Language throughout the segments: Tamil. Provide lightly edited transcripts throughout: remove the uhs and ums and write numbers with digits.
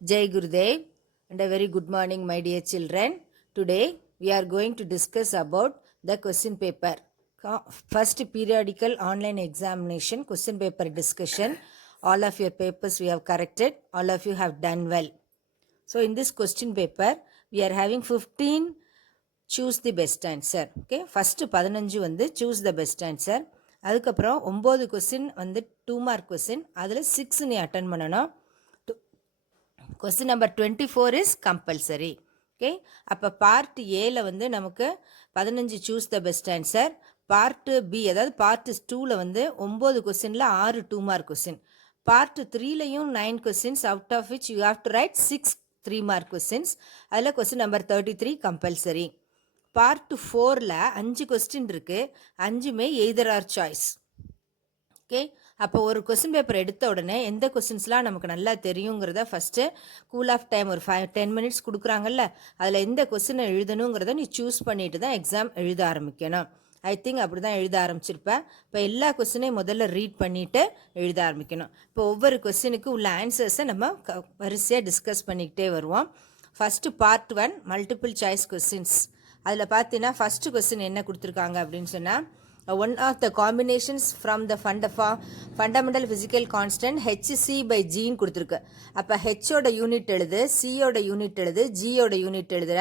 Jai Gurudev and a very good morning, my dear children. Today we are going to discuss about the question paper. First periodical online examination question paper discussion. All of your papers we have corrected. All of you have done well. So in this question paper, we are having 15 choose the best answer. Okay, first 15 வந்து choose the best answer. அதுக்கப்புறம் 9 கொஸ்டின் வந்து 2 மார்க் கொஸ்டின், அதில் 6 நீ அட்டன் பண்ணணும். Question number 24 is compulsory. Okay, அப்போ பார்ட் ஏல வந்து நமக்கு 15 choose the best answer. Part B அதாவது பார்ட் 2ல வந்து 9 கொஸ்டினில் 6 2 மார்க் கொஸ்டின். பார்ட் 3லையும் 9 questions, out of which you have to write 6 3 mark questions. அதில் கொஸ்டின் நம்பர் 33 கம்பல்சரி. பார்ட் 4ல் 5 கொஸ்டின் இருக்குது, 5மே எய்தர் ஆர் சாய்ஸ். ஓகே, அப்போ ஒரு கொஸ்டின் பேப்பர் எடுத்த உடனே எந்த கொஸ்டின்ஸ்லாம் நமக்கு நல்லா தெரியுங்கிறத ஃபஸ்ட்டு கூல் ஆஃப் டைம் ஒரு 10 மினிட்ஸ் கொடுக்குறாங்கல்ல, அதில் எந்த கொஸ்டினை எழுதணுங்கிறத நீ சூஸ் பண்ணிட்டு தான் எக்ஸாம் எழுத ஆரம்பிக்கணும். ஐ திங்க் அப்படி தான் எழுத ஆரம்பிச்சிருப்பேன். இப்போ எல்லா கொஸ்டினையும் முதல்ல ரீட் பண்ணிவிட்டு எழுத ஆரம்பிக்கணும். இப்போ ஒவ்வொரு கொஸ்டினுக்கு உள்ள ஆன்சர்ஸை நம்ம வரிசையாக டிஸ்கஸ் பண்ணிக்கிட்டே வருவோம். First part 1 multiple choice questions. அதில் பார்த்தீங்கன்னா ஃபஸ்ட்டு கொஸ்டின் என்ன கொடுத்துருக்காங்க அப்படின்னு சொன்னால், one of the combinations from the fundamental physical constant hc by g ன்னு கொடுத்துருக்கு. அப்போ ஹெச்சோட யூனிட் எழுது, சியோட யூனிட் எழுது, ஜியோட யூனிட் எழுதுற.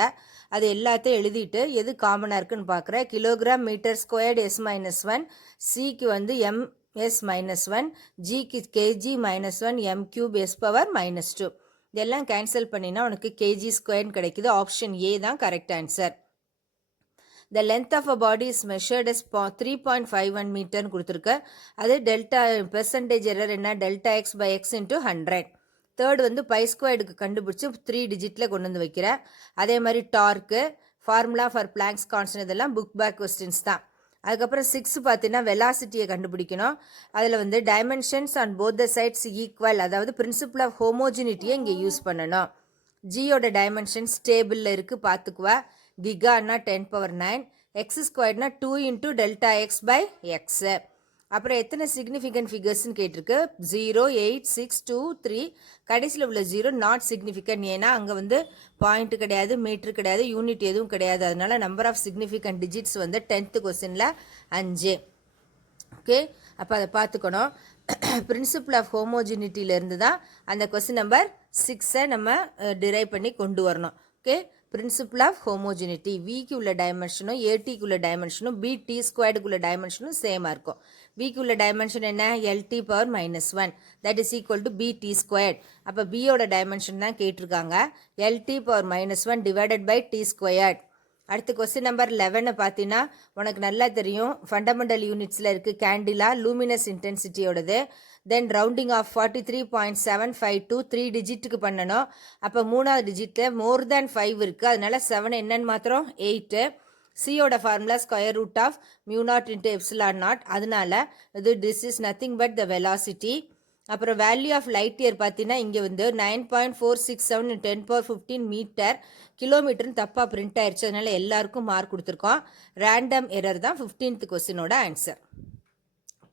அது எல்லாத்தையும் எழுதிட்டு எது காமனாக இருக்குன்னு பார்க்குற. Kilogram metre squared s minus 1, சிக்கு வந்து எம்எஸ் மைனஸ் 1, ஜிக்கு kg minus 1, m cube s power minus 2. இதெல்லாம் கேன்சல் பண்ணினா உனக்கு கேஜி ஸ்கொயர்னு கிடைக்குது. ஆப்ஷன் ஏ தான் correct answer. The length of a body is measured as 3.51 மீட்டர்னு கொடுத்துருக்கு. அது டெல்டா பெர்சன்டேஜ் எரர் என்ன, delta x by x into 100. Third வந்து பை ஸ்கொயர்டுக்கு கண்டுபிடிச்சி 3 டிஜிட்டில் கொண்டு வந்து வைக்கிறேன். அதே மாதிரி torque, formula for Planck's constant, இதெல்லாம் புக் பேக் கொஸ்டின்ஸ் தான். அதுக்கப்புறம் 6 பார்த்தீங்கன்னா வெலாசிட்டியை கண்டுபிடிக்கணும். அதில் வந்து dimensions on both the sides equal, அதாவது பிரின்சிபல் ஆஃப் ஹோமோஜினிட்டியை இங்கே யூஸ் பண்ணணும். ஜியோட டைமென்ஷன்ஸ் டேபிளில் இருக்குது, பார்த்துக்குவா. கிகான்னா 10⁻9, எக்ஸ் ஸ்கொயர்னா 2 into delta x by x. அப்புறம் எத்தனை சிக்னிஃபிகண்ட் ஃபிகர்ஸ்ன்னு கேட்டிருக்கு. 0, 8, 6, 2, 3. கடைசியில் உள்ள 0 நாட் சிக்னிஃபிகண்ட். ஏன்னா அங்கே வந்து பாயிண்ட் கிடையாது, மீட்ரு கிடையாது, யூனிட் எதுவும் கிடையாது. அதனால நம்பர் ஆஃப் சிக்னிஃபிகண்ட் டிஜிட்ஸ் வந்து 10th கொஸ்டினில் 5. ஓகே, அப்போ அதை பார்த்துக்கணும். பிரின்சிபல் ஆஃப் ஹோமோஜினிட்டியிலேருந்து தான் அந்த கொஸ்டின் நம்பர் 6 நம்ம டிரைவ் பண்ணி கொண்டு வரணும். ஓகே, பிரின்சிபல் ஆஃப் ஹோமோஜினிட்டி, விக்கு உள்ள டைமென்ஷனும் ஏடிக்கு உள்ள டைமென்ஷனும் பிடி ஸ்கொயர்டுக்கு உள்ள டைமென்ஷனும் சேமாக இருக்கும். விக்கு உள்ள டைமென்ஷன் என்ன, LT power -1, that is equal to PT squared. அப்போ பியோட டைமென்ஷன் தான் கேட்டிருக்காங்க, LT power -1 divided by T squared. அடுத்து கொஸ்டின் நம்பர் 11 பார்த்தீங்கன்னா உனக்கு நல்லா தெரியும், ஃபண்டமெண்டல் யூனிட்ஸில் இருக்குது. கேண்டிலா லூமினஸ் இன்டென்சிட்டியோடது. தென் ரவுண்டிங் ஆஃப் 43.752 3 டிஜிட்டுக்கு பண்ணணும். அப்போ 3வது டிஜிட்டில் மோர் தேன் 5 இருக்குது, அதனால 7 என்னன்னு மாத்திரம் 8. சியோட formula square root of μ0 into epsilon naught, அதனால இது this is nothing but the velocity. அப்புறம் வேல்யூ ஆஃப் லைட் இயர் பார்த்தீங்கன்னா இங்கே வந்து 9.467 10⁻15 மீட்டர், கிலோமீட்டர்னு தப்பாக பிரிண்ட் ஆயிடுச்சு. அதனால எல்லாருக்கும் மார்க் கொடுத்துருக்கோம். ரேண்டம் எரர் தான் 15th கொஸ்டினோட ஆன்சர்.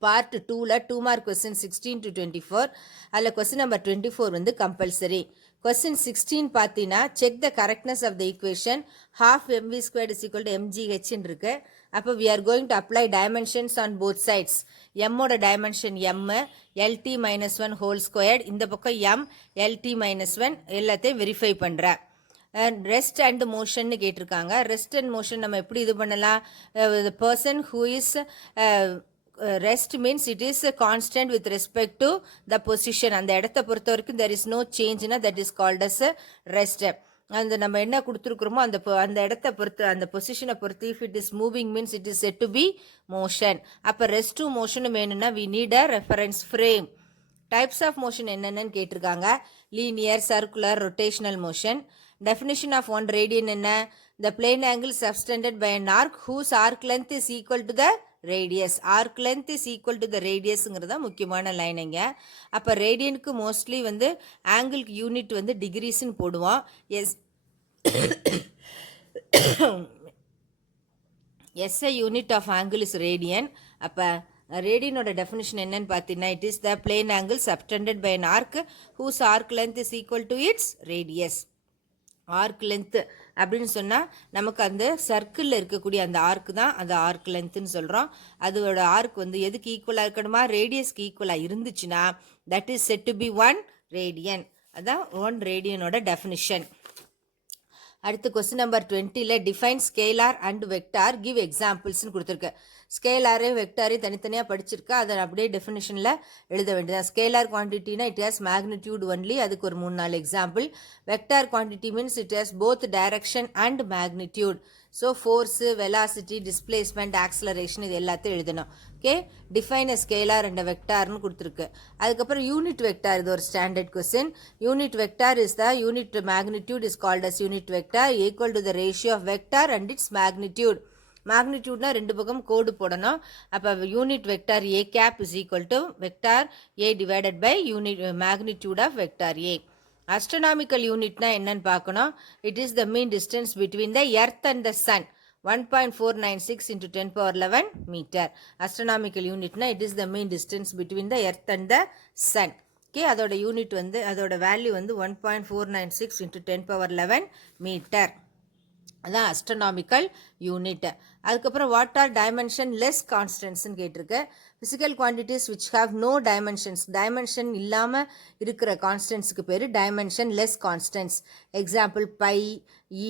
பார்ட் 2ல் 2 மார்க் கொஸ்டின் 16 to 24. அதில் கொஸ்டின் நம்பர் 24 வந்து கம்பல்சரி. கொஸ்டின் 16 பார்த்தீங்கன்னா check the correctness of the equation half mv squared is equal to mgh இருக்கு. அப்போ we are going to apply dimensions on both sides. mோட dimension m, lt -1 whole squared, இந்த பக்கம் m, lt -1 எல்லாத்தையும் வெரிஃபை பண்ணுறேன். ரெஸ்ட் அண்ட் மோஷன்னு கேட்டிருக்காங்க. ரெஸ்ட் அண்ட் மோஷன் நம்ம எப்படி இது பண்ணலாம், the person who is rest means it is constant with respect to the position. அந்த இடத்தை பொறுத்த வரைக்கும் there is no change, that is called as rest. அந்த நம்ம என்ன கொடுத்துருக்குறோமோ அந்த இடத்தை பொறுத்து, அந்த பொசிஷனை பொறுத்து, if it is moving means it is said to be motion. அப்போ ரெஸ்ட்டும் மோஷனும் வேணும்னா we need a reference frame. Types of motion என்னென்னு கேட்டிருக்காங்க. Linear, circular, rotational motion. Definition of one radian என்ன, the plane angle subtended by an arc whose arc length is equal to the radius. arc length is equal to the radiusங்கிறதா முக்கியமான லைனுங்க. அப்போ ரேடியனுக்கு மோஸ்ட்லி வந்து ஆங்கிளுக்கு யூனிட் வந்து டிகிரிஸ்ன்னு போடுவோம். SI unit of angle is radian. அப்போ ரேடியனோட டெஃபினிஷன் என்னன்னு பார்த்தீங்கன்னா it is the plane angle subtended by an arc whose arc length is equal to its radius. Arc length அப்படின்னு சொன்னால் நமக்கு அந்த சர்க்கிளில் இருக்கக்கூடிய அந்த ஆர்க் தான் அந்த ஆர்க் லென்த்துன்னு சொல்கிறோம். அதோட ஆர்க் வந்து எதுக்கு ஈக்குவலாக இருக்கணுமா, ரேடியஸ்க்கு ஈக்குவலாக இருந்துச்சுன்னா that is set to be 1 radian. அதான் 1 ரேடியனோட டெஃபினிஷன். அடுத்து கொஸ்டின் நம்பர் 20ல் define scalar and vector give எக்ஸாம்பிள்ஸ்னு கொடுத்துருக்கு. ஸ்கேலாரையும் வெக்டாரையும் தனித்தனியாக படிச்சிருக்கா, அதை அப்படியே டெஃபினிஷனில் எழுத வேண்டியதான். ஸ்கேலார் குவான்டிட்டினா இட் ஹேஸ் மேக்னிடியூட் ஒன்லி, அதுக்கு ஒரு 3-4 example. Vector quantity means it has both direction and magnitude. So force, velocity, displacement, acceleration இது எல்லாத்தையும் எழுதணும். Okay, define a scalar and வெக்டார்னு கொடுத்துருக்கு. அதுக்கப்புறம் யூனிட் வெக்டார், இது ஒரு standard question. Unit vector is the unit magnitude is called as unit vector equal to the ratio of vector and its magnitude. மேக்னிடியூட்னா 2 பக்கம் கோடு போடணும். அப்போ unit vector A cap is equal to vector A divided by unit magnitude of vector A. Astronomical யூனிட்னா என்னன்னு பார்க்கணும். It is the mean distance between the earth and the sun 1.496 into 10 power 11 metre. Astronomical யூனிட்னா it is the mean distance between the earth and the sun. Okay, அதோட யூனிட் வந்து அதோட வேல்யூ வந்து 1.496 into 10 power 11 மீட்டர். அதான் அஸ்ட்ரோனாமிக்கல் யூனிட். அதுக்கப்புறம் வாட் ஆர் டைமென்ஷன் லெஸ் கான்ஸ்டன்ட்ஸ்ன்னு கேட்டிருக்கு. Physical quantities which have no dimensions, dimension இல்லாமல் இருக்கிற கான்ஸ்டன்ட்ஸுக்கு பேர் dimensionless constants. Example pi, e,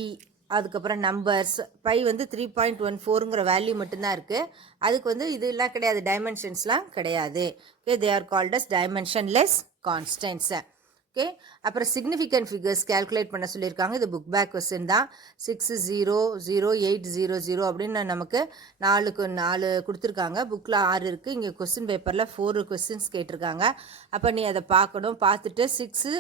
அதுக்கப்புறம் நம்பர்ஸ். பை வந்து 3.14ங்கிற வேல்யூ மட்டும்தான் இருக்குது, அதுக்கு வந்து இதெல்லாம் கிடையாது, டைமென்ஷன்ஸ்லாம் கிடையாது. Okay, they are called as dimensionless constants. Okay, அப்புறம் சிக்னிஃபிகண்ட் ஃபிகர்ஸ் கேல்குலேட் பண்ண சொல்லியிருக்காங்க. இது புக் பேக் கொஸ்டின் தான். 600800 அப்படின்னு நமக்கு 4 கொடுத்துருக்காங்க. புக்கில் 6 இருக்குது, இங்கே கொஸ்டின் பேப்பரில் 4 கொஸ்டின்ஸ் கேட்டிருக்காங்க. அப்போ நீ அதை பார்க்கணும். பார்த்துட்டு 6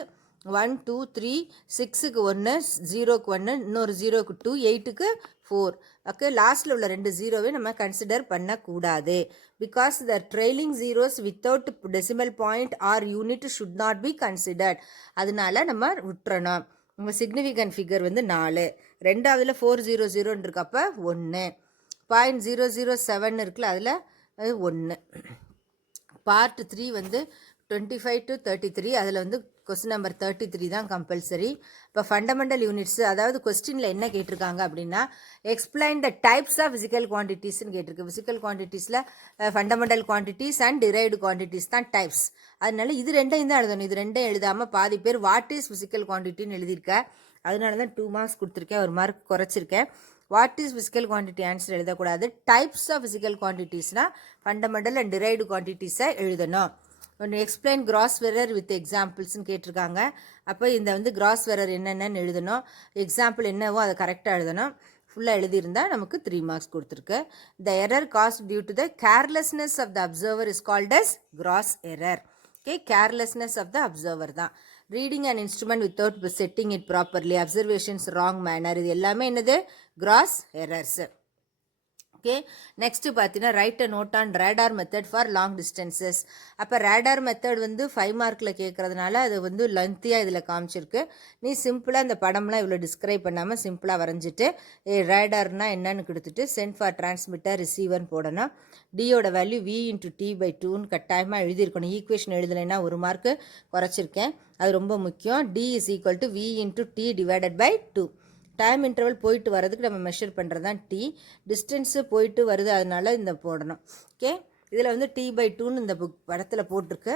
1 2 3 6க்கு 1 0க்கு 1 இன்னொரு 0க்கு 2 8க்கு 4. ஓகே, லாஸ்ட்டில் உள்ள 2 ஜீரோவே நம்ம கன்சிடர் பண்ணக்கூடாது. Because the trailing zeros without decimal point are unit should not be considered. அதனால நம்ம விட்டுறணும். நம்ம சிக்னிஃபிகண்ட் ஃபிகர் வந்து 4, ரெண்டாவதுல 400 இருக்கப்ப 1, 0.007 இருக்குல்ல அதில் 1. பார்ட் 3 வந்து 25 to 33, அதில் வந்து கொஸ்டின் நம்பர் 33 தான் கம்பல்சரி. இப்போ ஃபண்டமெண்டல் யூனிட்ஸ், அதாவது கொஸ்டினில் என்ன கேட்டிருக்காங்க அப்படின்னா explain the types of physical குவான்டிட்டிஸ்ன்னு கேட்டிருக்கு. ஃபிசிக்கல் குவான்டிட்டிஸில் fundamental quantities and derived quantities தான் டைப்ஸ். அதனால இது ரெண்டையும் தான் எழுதணும். இது ரெண்டையும் எழுதாமல் பாதி பேர் வாட் இஸ் ஃபிசிக்கல் குவான்டிட்டின்னு எழுதியிருக்கேன். அதனால தான் 2 மார்க்ஸ் கொடுத்துருக்கேன், 1 மார்க் குறைச்சிருக்கேன். What is physical quantity answer எழுதக்கூடாது. டைப்ஸ் ஆஃப் ஃபிசிக்கல் குவான்டிட்டிஸ்னால் ஃபண்டமெண்டல் அண்ட் டிரைவ்டு குவான்டிட்டிஸை எழுதணும். ஒன்று எக்ஸ்பிளைன் கிராஸ் வெரர் வித் எக்ஸாம்பிள்ஸ்ன்னு கேட்டிருக்காங்க. அப்போ இந்த வந்து கிராஸ் வெரர் என்னென்னு எழுதணும், எக்ஸாம்பிள் என்னவோ அதை கரெக்டாக எழுதணும். ஃபுல்லாக எழுதியிருந்தால் நமக்கு 3 மார்க்ஸ் கொடுத்துருக்கு. The error caused due to the carelessness of the observer is called as gross error. Okay, carelessness of the observer தான். Reading and instrument without setting it properly, observations wrong manner, இது எல்லாமே என்னது கிராஸ் எரர்ஸ். ஓகே, நெக்ஸ்ட்டு பார்த்தீங்கன்னா write a note on radar method for long distances. அப்போ ரேடார் மெத்தட் வந்து 5 மார்க்கில் கேட்குறதுனால அது வந்து லென்த்தியாக இதில் காமிச்சிருக்கு. நீ சிம்பிளாக இந்த படம்லாம் இவ்வளோ டிஸ்கிரைப் பண்ணாமல் சிம்பிளாக வரைஞ்சிட்டு ரேடார்னா என்னன்னு கொடுத்துட்டு சென்ட் ஃபார் டிரான்ஸ்மிட்டர் ரிசீவர்னு போடணும். டியோட வேல்யூ v × t/2ன்னு கட்டாயமாக எழுதியிருக்கணும். ஈக்குவேஷன் எழுதலைன்னா 1 மார்க்கு குறைச்சிருக்கேன், அது ரொம்ப முக்கியம். d = v × t / 2. Time interval போயிட்டு வரதுக்கு நம்ம மெஷர் பண்ணுறது தான் டி. டிஸ்டன்ஸு போயிட்டு வருது, அதனால இந்த போடணும். ஓகே, இதில் வந்து t/2ன்னு இந்த புக் படத்தில் போட்டிருக்கு.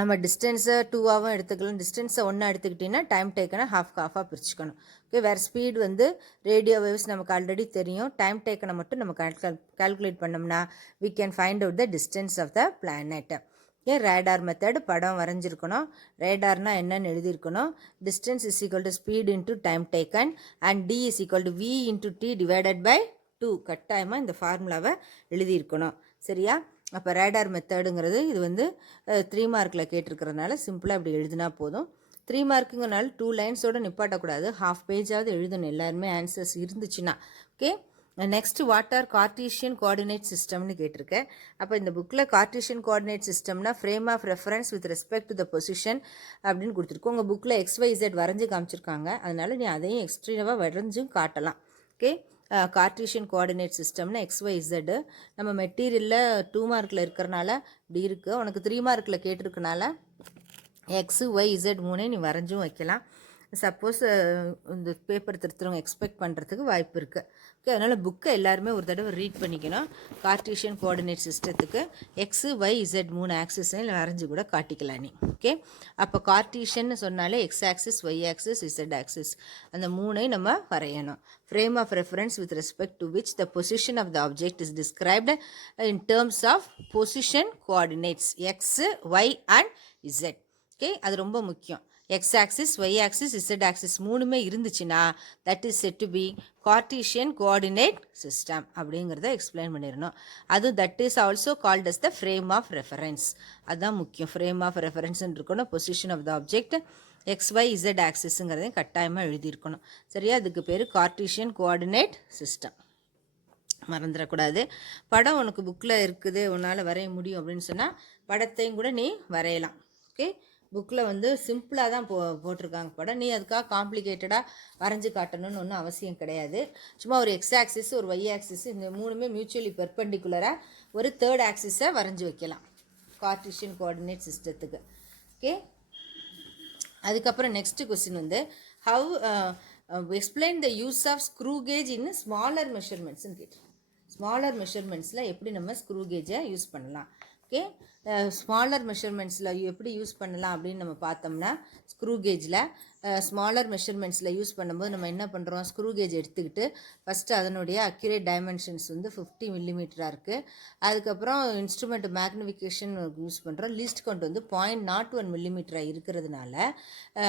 நம்ம டிஸ்டன்ஸை 2ஆகவும் எடுத்துக்கலாம். டிஸ்டன்ஸை 1 எடுத்துக்கிட்டிங்கன்னா டைம் டேக்கனை ஹாஃபாக பிரிச்சுக்கணும். ஓகே, வேறு ஸ்பீட் வந்து ரேடியோ வேவ்ஸ் நமக்கு ஆல்ரெடி தெரியும். டைம் டேக்கனை மட்டும் நம்ம கால்குலேட் பண்ணோம்னா we can find out the distance of the planet. Okay, radar method படம் வரைஞ்சிருக்கணும். ரேடார்னா என்னன்னு எழுதியிருக்கணும். Distance is equal to speed into time taken and d is equal to v × t / 2. கட்டாயமாக இந்த ஃபார்முலாவை எழுதியிருக்கணும். சரியா? அப்போ ரேடார் மெத்தடுங்கிறது இது வந்து 3 மார்க்கில் கேட்டிருக்கிறதுனால சிம்பிளாக இப்படி எழுதினா போதும். 3 மார்க்குங்கனால 2 லைன்ஸோடு நிப்பாட்டக்கூடாது, ஹாஃப் பேஜாவது எழுதணும் எல்லாருமே ஆன்சர்ஸ் இருந்துச்சுன்னா. Okay, next what are Cartesian coordinate சிஸ்டம்னு கேட்டிருக்கேன். அப்போ இந்த புக்கில் கார்டீஷியன் கோஆர்டினேட் சிஸ்டம்னா frame of reference with respect to the position அப்படின்னு கொடுத்துருக்கோம். உங்கள் புக்கில் XYZ வரைஞ்சி காமிச்சிருக்காங்க, அதனால நீ அதையும் எக்ஸ்ட்ரீவாக வரைஞ்சும் காட்டலாம். ஓகே, கார்ட்டீசியன் கோஆர்டினேட் சிஸ்டம்னு XYZ நம்ம மெட்டீரியலில் 2 மார்க்கில் இருக்கிறனால இப்படி இருக்குது. உனக்கு 3 மார்க்கில் கேட்டிருக்கனால XYZ மூணே நீ வரைஞ்சும் வைக்கலாம். சப்போஸ் இந்த பேப்பர் திருத்துறவங்க எக்ஸ்பெக்ட் பண்ணுறதுக்கு வாய்ப்பு இருக்குது. ஓகே, அதனால் புக்கை எல்லாருமே ஒரு தடவை ரீட் பண்ணிக்கணும். கார்ட்டீசியன் கோஆர்டினேட் சிஸ்டத்துக்கு XYZ 3 ஆக்சிஸையும் வரைஞ்சி கூட காட்டிக்கலாம் நீ. ஓகே, அப்போ கார்ட்டீசியன் சொன்னாலே x axis, y axis, z axis அந்த மூணையும் நம்ம வரையணும். Frame of reference with respect to which the position of the object is described in terms of position coordinates X, Y and Z. Okay, அது ரொம்ப முக்கியம். X axis, y axis, z axis மூணுமே இருந்துச்சுன்னா that is set to be cartesian coordinate system அப்படிங்கிறத எக்ஸ்பிளைன் பண்ணிடணும். அது that is also called as the frame of reference. அதுதான் முக்கியம். ஃப்ரேம் ஆஃப் ரெஃபரன்ஸ்ன்னு இருக்கணும். Position of the object XYZ ஆக்சிஸுங்கிறதையும் கட்டாயமாக எழுதியிருக்கணும். சரியா, அதுக்கு பேர் கார்ட்டீசியன் கோஆர்டினேட் சிஸ்டம். மறந்துடக்கூடாது. படம் உனக்கு புக்கில் இருக்குது, உன்னால் வரைய முடியும் அப்படின்னு சொன்னால் படத்தையும் கூட நீ வரையலாம். ஓகே, புக்கில் வந்து சிம்பிளாக தான் போட்டிருக்காங்க படம். நீ அதுக்காக காம்ப்ளிகேட்டடாக வரைஞ்சி காட்டணும்னு ஒன்றும் அவசியம் கிடையாது. சும்மா ஒரு எக்ஸ் ஆக்சிஸ், ஒரு ஒய் ஆக்சிஸ், இந்த மூணுமே மியூச்சுவலி பெர்பெண்டிகுலராக ஒரு தேர்ட் ஆக்சிஸை வரைஞ்சி வைக்கலாம் கார்ட்டீசியன் கோஆர்டினேட் சிஸ்டத்துக்கு. ஓகே, அதுக்கப்புறம் நெக்ஸ்ட் கொஸ்டின் வந்து how explain the use of screw gauge in smaller மெஷர்மெண்ட்ஸ்ன்னு கேட்டு. ஸ்மாலர் மெஷர்மெண்ட்ஸில் எப்படி நம்ம ஸ்க்ரூ கேஜை யூஸ் பண்ணலாம். ஓகே, ஸ்மாலர் மெஷர்மெண்ட்ஸில் எப்படி யூஸ் பண்ணலாம் அப்படின்னு நம்ம பார்த்தோம்னா, ஸ்க்ரூ கேஜில் ஸ்மாலர் மெஷர்மெண்ட்ஸில் யூஸ் பண்ணும்போது நம்ம என்ன பண்ணுறோம், ஸ்க்ரூ கேஜ் எடுத்துக்கிட்டு ஃபஸ்ட்டு அதனுடைய அக்யூரேட் டைமென்ஷன்ஸ் வந்து 50 மில்லிமீட்டராக இருக்குது. அதுக்கப்புறம் இன்ஸ்ட்ருமெண்ட் மேக்னிஃபிகேஷன் யூஸ் பண்ணுறோம். லீஸ்ட் கவுண்ட் வந்து 0.01 மில்லிமீட்டராக இருக்கிறதுனால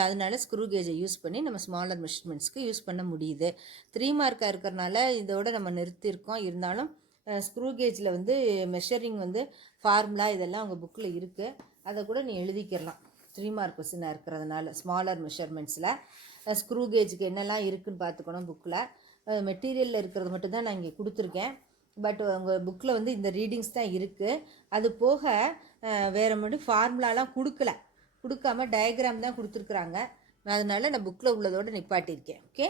அதனால ஸ்க்ரூ கேஜை யூஸ் பண்ணி நம்ம ஸ்மாலர் மெஷர்மெண்ட்ஸ்க்கு யூஸ் பண்ண முடியுது. 3 மார்க்காக இருக்கிறனால இதோட நம்ம நிறுத்தியிருக்கோம். இருந்தாலும் ஸ்க்ரூ கேஜில் வந்து மெஷரிங் வந்து ஃபார்முலா இதெல்லாம் உங்கள் புக்கில் இருக்குது. அதை கூட நீ எழுதிக்கிறலாம். 3 மார்க் கொஸ்டினாக இருக்கிறதுனால ஸ்மாலர் மெஷர்மெண்ட்ஸில் ஸ்க்ரூ கேஜுக்கு என்னெல்லாம் இருக்குதுன்னு பார்த்துக்கணும். புக்கில் மெட்டீரியலில் இருக்கிறது மட்டும்தான் நான் இங்கே கொடுத்துருக்கேன். பட் உங்கள் புக்கில் வந்து இந்த ரீடிங்ஸ் தான் இருக்குது. அது போக வேறு மட்டும் ஃபார்முலாலாம் கொடுக்காம டயக்ராம் தான் கொடுத்துருக்குறாங்க. அதனால நான் புக்கில் உள்ளதோடு நிப்பாட்டியிருக்கேன். ஓகே,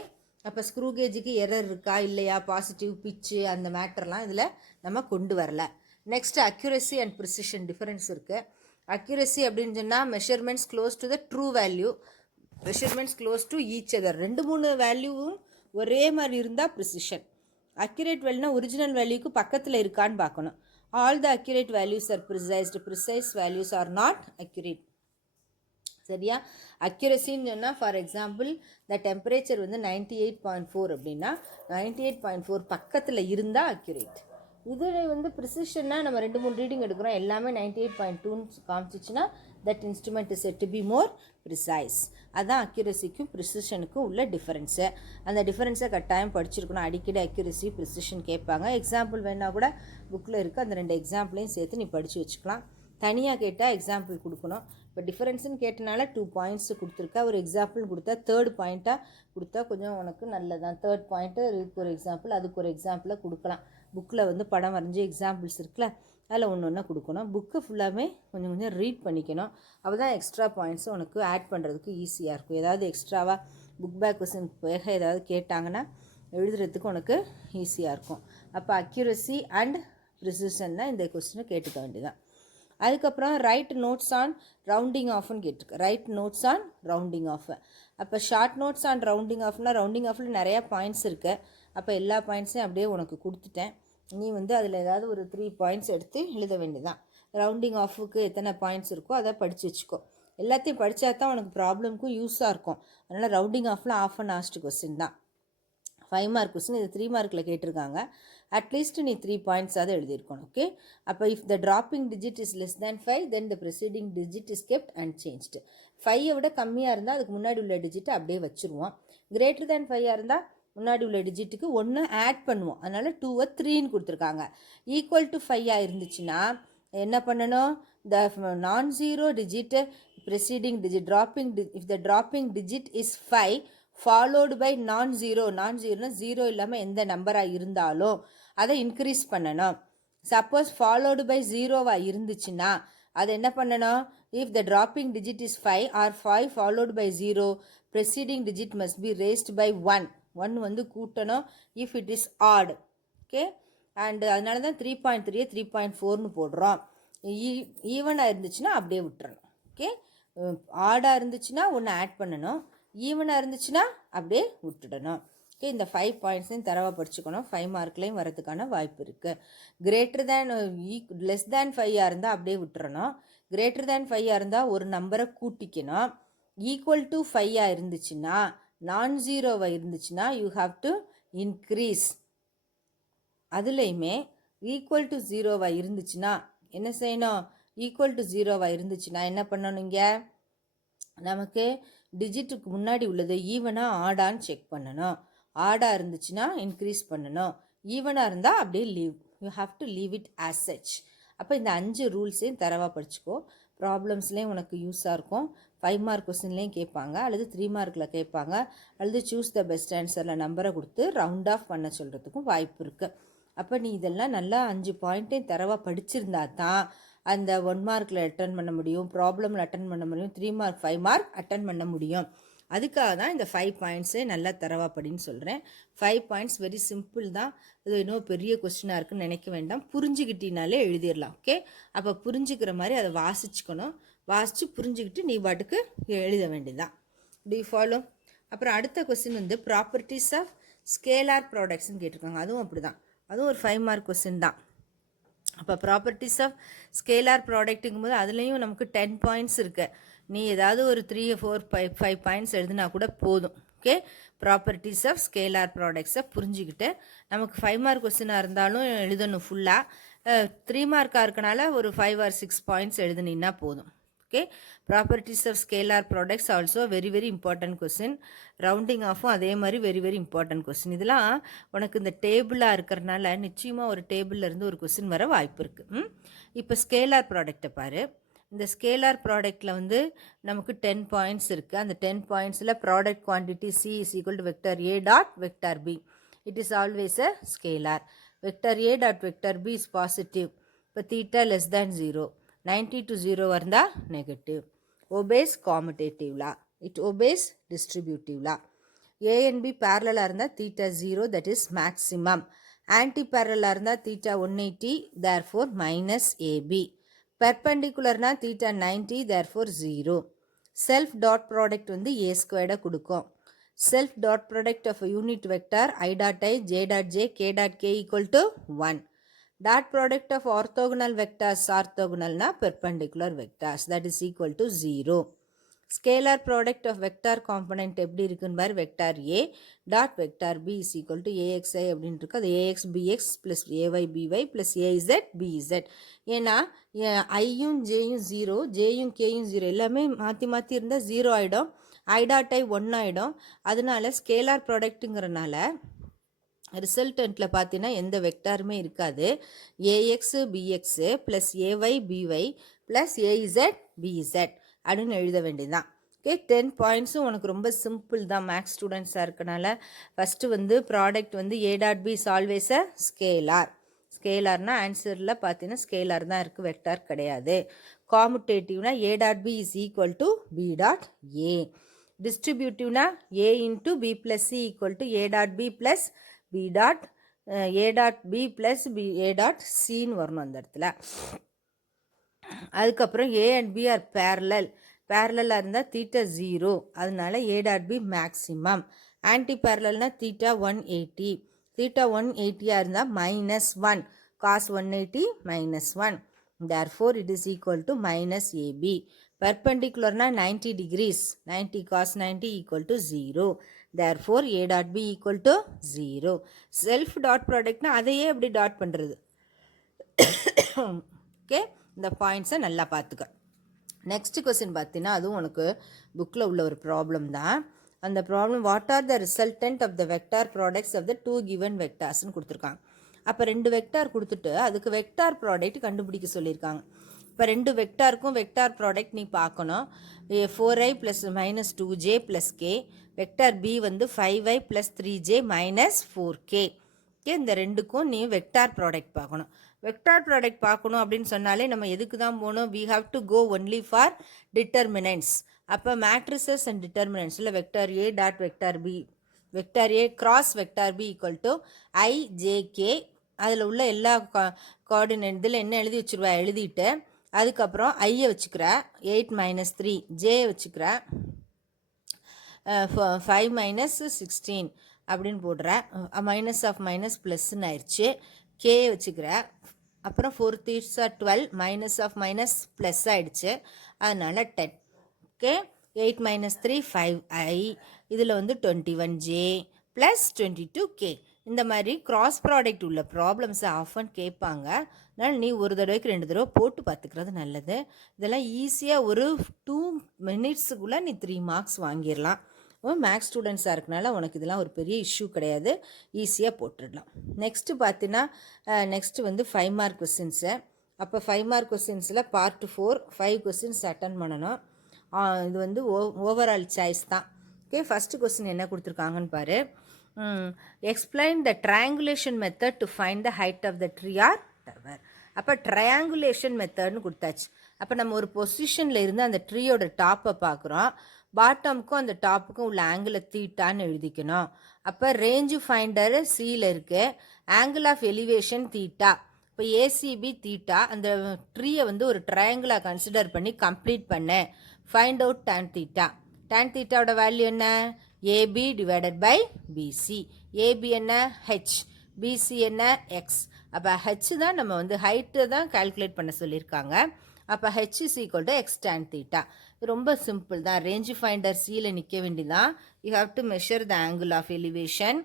அப்போ ஸ்க்ரூ கேஜுக்கு எரர் இருக்கா இல்லையா, பாசிட்டிவ் பிச்சு அந்த மேட்டர்லாம் இதில் நம்ம கொண்டு வரல. Next accuracy and precision difference இருக்குது. அக்யூரசி அப்படின்னு சொன்னால் measurements close to the true value, measurements close to each other. 2-3 வேல்யூவும் ஒரே மாதிரி இருந்தால் ப்ரிசிஷன். அக்யூரேட் வேல்யூனா ஒரிஜினல் வேல்யூக்கு பக்கத்தில் இருக்கான்னு பார்க்கணும். All the accurate values are precised, precise values are not accurate. சரியா, அக்யூரசின்னு சொன்னால் ஃபார் எக்ஸாம்பிள் த டெம்பரேச்சர் வந்து 98.4 அப்படின்னா 98.4 பக்கத்தில் இருந்தால் அக்யூரேட். இது வந்து ப்ரிசிஷன்னா நம்ம 2-3 ரீடிங் எடுக்கிறோம், எல்லாமே 98.2 காமிச்சிச்சுன்னா that instrument is set to be more precise. அதுதான் அக்யூரசிக்கும் ப்ரிசிஷனுக்கும் உள்ள டிஃபரன்ஸு. அந்த டிஃபரன்ஸை கட்டாயம் படிச்சிருக்கணும். அடிக்கடி அக்யூரசி ப்ரிசிஷன் கேட்பாங்க. எக்ஸாம்பிள் வேணால் கூட புக்கில் இருக்குது. அந்த 2 எக்ஸாம்பிளையும் சேர்த்து நீ படித்து வச்சுக்கலாம். தனியாக கேட்டால் எக்ஸாம்பிள் கொடுக்கணும். இப்போ டிஃபரன்ஸுன்னு கேட்டனால 2 பாயிண்ட்ஸ் கொடுத்துருக்கா. ஒரு எக்ஸாம்பிள் கொடுத்தா 3rd பாயிண்ட்டாக கொடுத்தா கொஞ்சம் உனக்கு நல்லதான். 3rd பாயிண்ட்டு இதுக்கு ஒரு எக்ஸாம்பிள், அதுக்கு ஒரு எக்ஸாம்பிளாக கொடுக்கலாம். புக்கில் வந்து படம் வரைஞ்சி எக்ஸாம்பிள்ஸ் இருக்குல்ல, அதில் ஒன்று ஒன்றா கொடுக்கணும். புக்கு ஃபுல்லாமே கொஞ்சம் ரீட் பண்ணிக்கணும். அப்போ தான் எக்ஸ்ட்ரா பாயிண்ட்ஸை உனக்கு ஆட் பண்ணுறதுக்கு ஈஸியாக இருக்கும். ஏதாவது எக்ஸ்ட்ராவாக புக் பேக் கொஸ்டின் வேக ஏதாவது கேட்டாங்கன்னா எழுதுறதுக்கு உனக்கு ஈஸியாக இருக்கும். அப்போ அக்யூரசி அண்ட் ப்ரிசிஷன்னா இந்த கொஸ்டினை கேட்டுக்க வேண்டியதான். அதுக்கப்புறம் ரைட் நோட்ஸ் ஆன் ரவுண்டிங் ஆஃப்னு கேட்டிருக்கு. Write notes on rounding off. அப்போ ஷார்ட் நோட்ஸ் ஆன் ரவுண்டிங் ஆஃப்னால் ரவுண்டிங் ஆஃபில் நிறையா பாயிண்ட்ஸ் இருக்குது. அப்போ எல்லா பாயிண்ட்ஸையும் அப்படியே உனக்கு கொடுத்துட்டேன். நீ வந்து அதில் ஏதாவது ஒரு 3 பாயிண்ட்ஸ் எடுத்து எழுத வேண்டியதான். ரவுண்டிங் ஆஃபுக்கு எத்தனை பாயிண்ட்ஸ் இருக்கோ அதை படித்து வச்சுக்கோ. எல்லாத்தையும் படித்தா தான் உனக்கு ப்ராப்ளம்க்கும் யூஸாக இருக்கும். அதனால் ரவுண்டிங் ஆஃபில் ஆஃப் அண்ட் ஆஸ்ட் கொஸ்டின் தான். 5 மார்க் கொஸ்டின், இது 3 மார்க்கில் கேட்டிருக்காங்க. அட்லீஸ்ட் நீ 3 பாயிண்ட்ஸ் அதை எழுதியிருக்கணும். ஓகே, அப்போ if the dropping digit is less than 5 then the preceding digit is kept unchanged. 5 விட கம்மியாக இருந்தால் அதுக்கு முன்னாடி உள்ள டிஜிட்டை அப்படியே வச்சுருவோம். கிரேட்டர் தேன் 5 இருந்தால் முன்னாடி உள்ள டிஜிட்டுக்கு 1 ஆட் பண்ணுவோம். அதனால் 2 3ன்னு கொடுத்துருக்காங்க. ஈக்குவல் டு 5 இருந்துச்சுன்னா என்ன பண்ணணும், the non zero digit preceding digit dropping if the dropping digit is 5 followed by non ஜீரோனா 0 இல்லாமல் எந்த நம்பராக இருந்தாலும் அதை இன்க்ரீஸ் பண்ணணும். சப்போஸ் ஃபாலோடு பை 0வாக இருந்துச்சுன்னா அதை என்ன பண்ணணும், if the dropping digit is 5 or 5 followed by 0 preceding digit must be raised by 1. 1 வந்து கூட்டணும் if it is odd. Okay, and அதனால தான் 3.3 3.4ன்னு போடுறோம். ஈவனாக இருந்துச்சுன்னா அப்படியே விட்டுறணும். ஓகே, ஆடாக இருந்துச்சுன்னா ஒன்று ஆட் பண்ணணும், ஈவனாக இருந்துச்சுன்னா அப்படியே விட்டுடணும். ஓகே, இந்த 5 பாயிண்ட்ஸையும் தரவாக படிச்சுக்கணும். 5 மார்க்லேயும் வரதுக்கான வாய்ப்பு இருக்குது. கிரேட்டர் தேன் லெஸ் தேன் 5 இருந்தால் அப்படியே விட்டுறணும். கிரேட்டர் தேன் 5 இருந்தால் ஒரு நம்பரை கூட்டிக்கணும். ஈக்குவல் டு 5 இருந்துச்சுன்னா, நான் ஜீரோவாக இருந்துச்சுன்னா யூ ஹாவ் டு இன்க்ரீஸ். அதுலேயுமே ஈக்குவல் டு ஜீரோவாக இருந்துச்சுன்னா என்ன செய்யணும்? ஈக்குவல் டு ஜீரோவாக இருந்துச்சுன்னா என்ன பண்ணணுங்க? நமக்கு டிஜிட்டுக்கு முன்னாடி உள்ளது ஈவனாக ஆடான்னு செக் பண்ணணும். ஆடாக இருந்துச்சுன்னா இன்க்ரீஸ் பண்ணணும், ஈவனாக இருந்தால் அப்படியே leave. You have to leave it as such. அப்போ இந்த 5 ரூல்ஸையும் தரவாக படிச்சுக்கோ. ப்ராப்ளம்ஸ்லேயும் உனக்கு யூஸாக இருக்கும். 5 மார்க் கொஸ்டின்லேயும் கேட்பாங்க, அல்லது 3 மார்க்கில் கேட்பாங்க, அல்லது சூஸ் த பெஸ்ட் ஆன்சரில் நம்பரை கொடுத்து ரவுண்ட் ஆஃப் பண்ண சொல்கிறதுக்கும் வாய்ப்பு இருக்குது. அப்போ நீ இதெல்லாம் நல்லா 5 பாயிண்ட்டையும் தரவாக படிச்சிருந்தா தான் அந்த 1 மார்க்கில் அட்டன் பண்ண முடியும், ப்ராப்ளமில் அட்டன் பண்ண முடியும், 3 மார்க் 5 மார்க் அட்டன் பண்ண முடியும். அதுக்காக தான் இந்த 5 பாயிண்ட்ஸே நல்லா தரவா படின்னு சொல்கிறேன். 5 பாயிண்ட்ஸ் வெரி சிம்பிள் தான். இது இன்னும் பெரிய கொஸ்டினாக இருக்குன்னு நினைக்க வேண்டாம். புரிஞ்சுக்கிட்டினாலே எழுதிடலாம். ஓகே, அப்போ புரிஞ்சுக்கிற மாதிரி அதை வாசிச்சுக்கணும். வாசித்து புரிஞ்சுக்கிட்டு நீ பாட்டுக்கு எழுத வேண்டியதுதான். To you follow? அப்புறம் அடுத்த கொஸ்டின் வந்து ப்ராப்பர்ட்டிஸ் ஆஃப் ஸ்கேலார் ப்ராடக்ட்ஸ்ன்னு கேட்டிருக்காங்க. அதுவும் அப்படி தான், அதுவும் ஒரு 5 மார்க் கொஸ்டின் தான். அப்போ ப்ராப்பர்ட்டிஸ் ஆஃப் ஸ்கேலார் ப்ராடக்ட்டுங்கும் போது அதுலேயும் நமக்கு 10 பாயிண்ட்ஸ் இருக்குது. நீ ஏதாவது ஒரு 3 4 5 பாயிண்ட்ஸ் எழுதுனா கூட போதும். ஓகே, ப்ராப்பர்ட்டிஸ் ஆஃப் ஸ்கேலார் ப்ராடக்ட்ஸை புரிஞ்சுக்கிட்டு நமக்கு 5 மார்க் கொஸ்டினாக இருந்தாலும் எழுதணும் ஃபுல்லாக. 3 மார்க்காக இருக்கனால ஒரு 5 or 6 பாயிண்ட்ஸ் எழுதுனீங்கன்னா போதும். Okay, properties of scalar products also very very important question. Rounding ஆஃபும் அதே மாதிரி வெரி வெரி இம்பார்ட்டன்ட் கொஸ்டின். இதெல்லாம் உனக்கு இந்த டேபிளாக இருக்கிறனால நிச்சயமாக ஒரு டேபிளில் இருந்து ஒரு கொஸ்டின் வர வாய்ப்பு இருக்குது. இப்போ ஸ்கேலார் ப்ராடக்டை பாரு. இந்த ஸ்கேலார் ப்ராடக்டில் வந்து நமக்கு 10 பாயிண்ட்ஸ் இருக்குது. அந்த 10 பாயிண்ட்ஸில் product quantity C is equal to vector A dot vector B. It is always a scalar. Vector A dot vector B is positive. இப்போ theta less than 0. 90 to 0 இருந்தால் negative. Obeys commutative law. It obeys distributive law. A and B parallel இருந்தால் theta 0, that is maximum. Anti-parallel இருந்தால் theta 180, therefore minus AB. பெர்பெண்டிகுலர்னா theta 90, therefore 0. Self dot product வந்து ஏ ஸ்கொயர்டை கொடுக்கும். Self dot product of unit vector i dot i j dot j k dot k equal to 1. Dot product of orthogonal vectors, ஆர்த்தோகனல்னா perpendicular vectors, that is equal to 0. Scalar product of vector component எப்படி இருக்குன்னு பாரு. Vector A dot vector B is equal to a x i அப்படின்னு இருக்கு. அது a x b x plus a y b y plus a z b z. ஏன்னா ஐயும் ஜேயும் 0, ஜேயும் கேயும் 0, எல்லாமே மாற்றி மாற்றி இருந்தால் 0 ஆகிடும். ஐ டாட் ஐ 1 ஆகிடும். அதனால ஸ்கேலார் ப்ராடக்ட்டுங்கிறனால ரிசல்டண்ட்டில் பார்த்தீங்கன்னா எந்த வெக்டாருமே இருக்காது. A x b x plus a y b y plus a z b z அப்படின்னு எழுத வேண்டியதுதான். ஓகே, 10 பாயிண்ட்ஸும் உனக்கு ரொம்ப சிம்பிள் தான். மேக்ஸ் ஸ்டூடெண்ட்ஸாக இருக்கனால ஃபஸ்ட்டு வந்து ப்ராடக்ட் வந்து A dot B is always a scalar. ஸ்கேலார்னா ஆன்சரில் பார்த்தீங்கன்னா ஸ்கேலார் தான் இருக்குது, வெக்டார் கிடையாது. காமுட்டேட்டிவ்னா A dot B is equal to B dot A. டிஸ்ட்ரிபியூட்டிவ்னா A into B plus C equal to A dot B plus B dot A dot B plus B A dot சின்னு வரணும் அந்த இடத்துல. அதுக்கப்புறம் ஏ அண்ட் பி ஆர் பேரலாக இருந்தால் தீட்டா 0, அதனால ஏ டாட் பி மேக்ஸிமம். ஆன்டி பேரலல்னா தீட்டா 180. தீட்டா 180 இருந்தால் -1, cos 180 -1. Therefore it is equal to minus AB. பெர்பெண்டிகுலர்னா 90 degrees, 90 cos 90 equal to 0. Therefore A dot B equal to 0. Self dot ப்ராடக்ட்னா அதையே எப்படி டாட் பண்ணுறது? ஓகே, இந்த பாயிண்ட்ஸை நல்லா பார்த்துக்க. நெக்ஸ்ட் கொஸ்டின் பார்த்தீங்கன்னா அதுவும் உனக்கு புக்கில் உள்ள ஒரு ப்ராப்ளம் தான். அந்த problem what are the resultant of the vector products of the 2 given வெக்டார்ஸ்ன்னு கொடுத்துருக்காங்க. அப்போ 2 வெக்டார் கொடுத்துட்டு அதுக்கு வெக்டார் ப்ராடக்ட் கண்டுபிடிக்க சொல்லியிருக்காங்க. இப்போ 2 வெக்டாருக்கும் வெக்டார் ப்ராடக்ட் நீ பார்க்கணும். 4i plus minus 2j plus k. Vector b வந்து 5i plus 3j minus 4k. Okay, இந்த ரெண்டுக்கும் நீ வெக்டார் ப்ராடக்ட் பார்க்கணும். வெக்டார் ப்ராடக்ட் பார்க்கணும் அப்படின்னு சொன்னாலே நம்ம எதுக்கு தான் போகணும்? We have to go only for determinants. அப்போ மேட்ரிசஸ் அண்ட் டிட்டர்மினன்ட்ஸில் vector A dot vector B vector A cross vector B equal to i j k. அதில் உள்ள எல்லா கோஆர்டினேட் இதில் என்ன எழுதி வச்சுருவா, எழுதிட்டு அதுக்கப்புறம் ஐயை வச்சுக்கிற 8 - 3, ஜே வச்சுக்கிற 5 - 16 அப்படின்னு போடுற, மைனஸ் ஆஃப் மைனஸ் ப்ளஸ்ன்னு ஆயிடுச்சு. கே வச்சுக்கிற, அப்புறம் 4 3 12, மைனஸ் ஆஃப் மைனஸ் ப்ளஸ் ஆயிடுச்சு, அதனால் 10. ஓகே, 8 - 3 5i, இதில் வந்து 21j ப்ளஸ் 22k. இந்த மாதிரி கிராஸ் ப்ராடக்ட் உள்ள ப்ராப்ளம்ஸை ஆஃபன் கேட்பாங்க. அதனால் நீ ஒரு தடவைக்கு 2 தடவை போட்டு பார்த்துக்கிறது நல்லது. இதெல்லாம் ஈஸியாக ஒரு 2 மினிட்ஸுக்குள்ளே நீ 3 மார்க்ஸ் வாங்கிடலாம். மேக்ஸ் ஸ்டூடெண்ட்ஸாக இருக்கனால உனக்கு இதெல்லாம் ஒரு பெரிய இஷ்யூ கிடையாது, ஈஸியாக போட்டுடலாம். நெக்ஸ்ட்டு பார்த்தீங்கன்னா நெக்ஸ்ட்டு வந்து 5 மார்க் கொஸ்டின்ஸு. அப்போ 5 மார்க் கொஸ்டின்ஸில் பார்ட் 4 5 கொஸ்டின்ஸ் அட்டன் பண்ணணும். இது வந்து ஓவரால் சாய்ஸ் தான். ஓகே, ஃபஸ்ட்டு கொஸ்டின் என்ன கொடுத்துருக்காங்கன்னு பாரு. Explain the triangulation method to find the height of the tree or tower. அப்போ ட்ரையாங்குலேஷன் மெத்தட்னு கொடுத்தாச்சு. அப்போ நம்ம ஒரு பொசிஷனில் இருந்து அந்த ட்ரீயோட டாப்பை பார்க்குறோம். பாட்டமுக்கும் அந்த டாப்புக்கும் உள்ள ஆங்கிளை தீட்டான்னு எழுதிக்கணும். அப்போ ரேஞ்சு ஃபைண்டர் சியில் இருக்குது, ஆங்கிள் ஆஃப் எலிவேஷன் தீட்டா. இப்போ ஏசிபி தீட்டா, அந்த ட்ரீயை வந்து ஒரு ட்ரையாங்கிளாக கன்சிடர் பண்ணி கம்ப்ளீட் பண்ணேன். Find out tan theta. tan தீட்டாவோட வேல்யூ என்ன, AB divided by BC. AB என்ன ஹெச், பிசி என்ன எக்ஸ். அப்போ ஹெச் தான் நம்ம வந்து ஹைட்டு தான் கால்குலேட் பண்ண சொல்லியிருக்காங்க. அப்போ h is equal to x tan theta. ரொம்ப சிம்பிள் தான். ரேஞ்சு ஃபைண்டர் சியில் நிற்க வேண்டியதான். You have to measure the angle of elevation.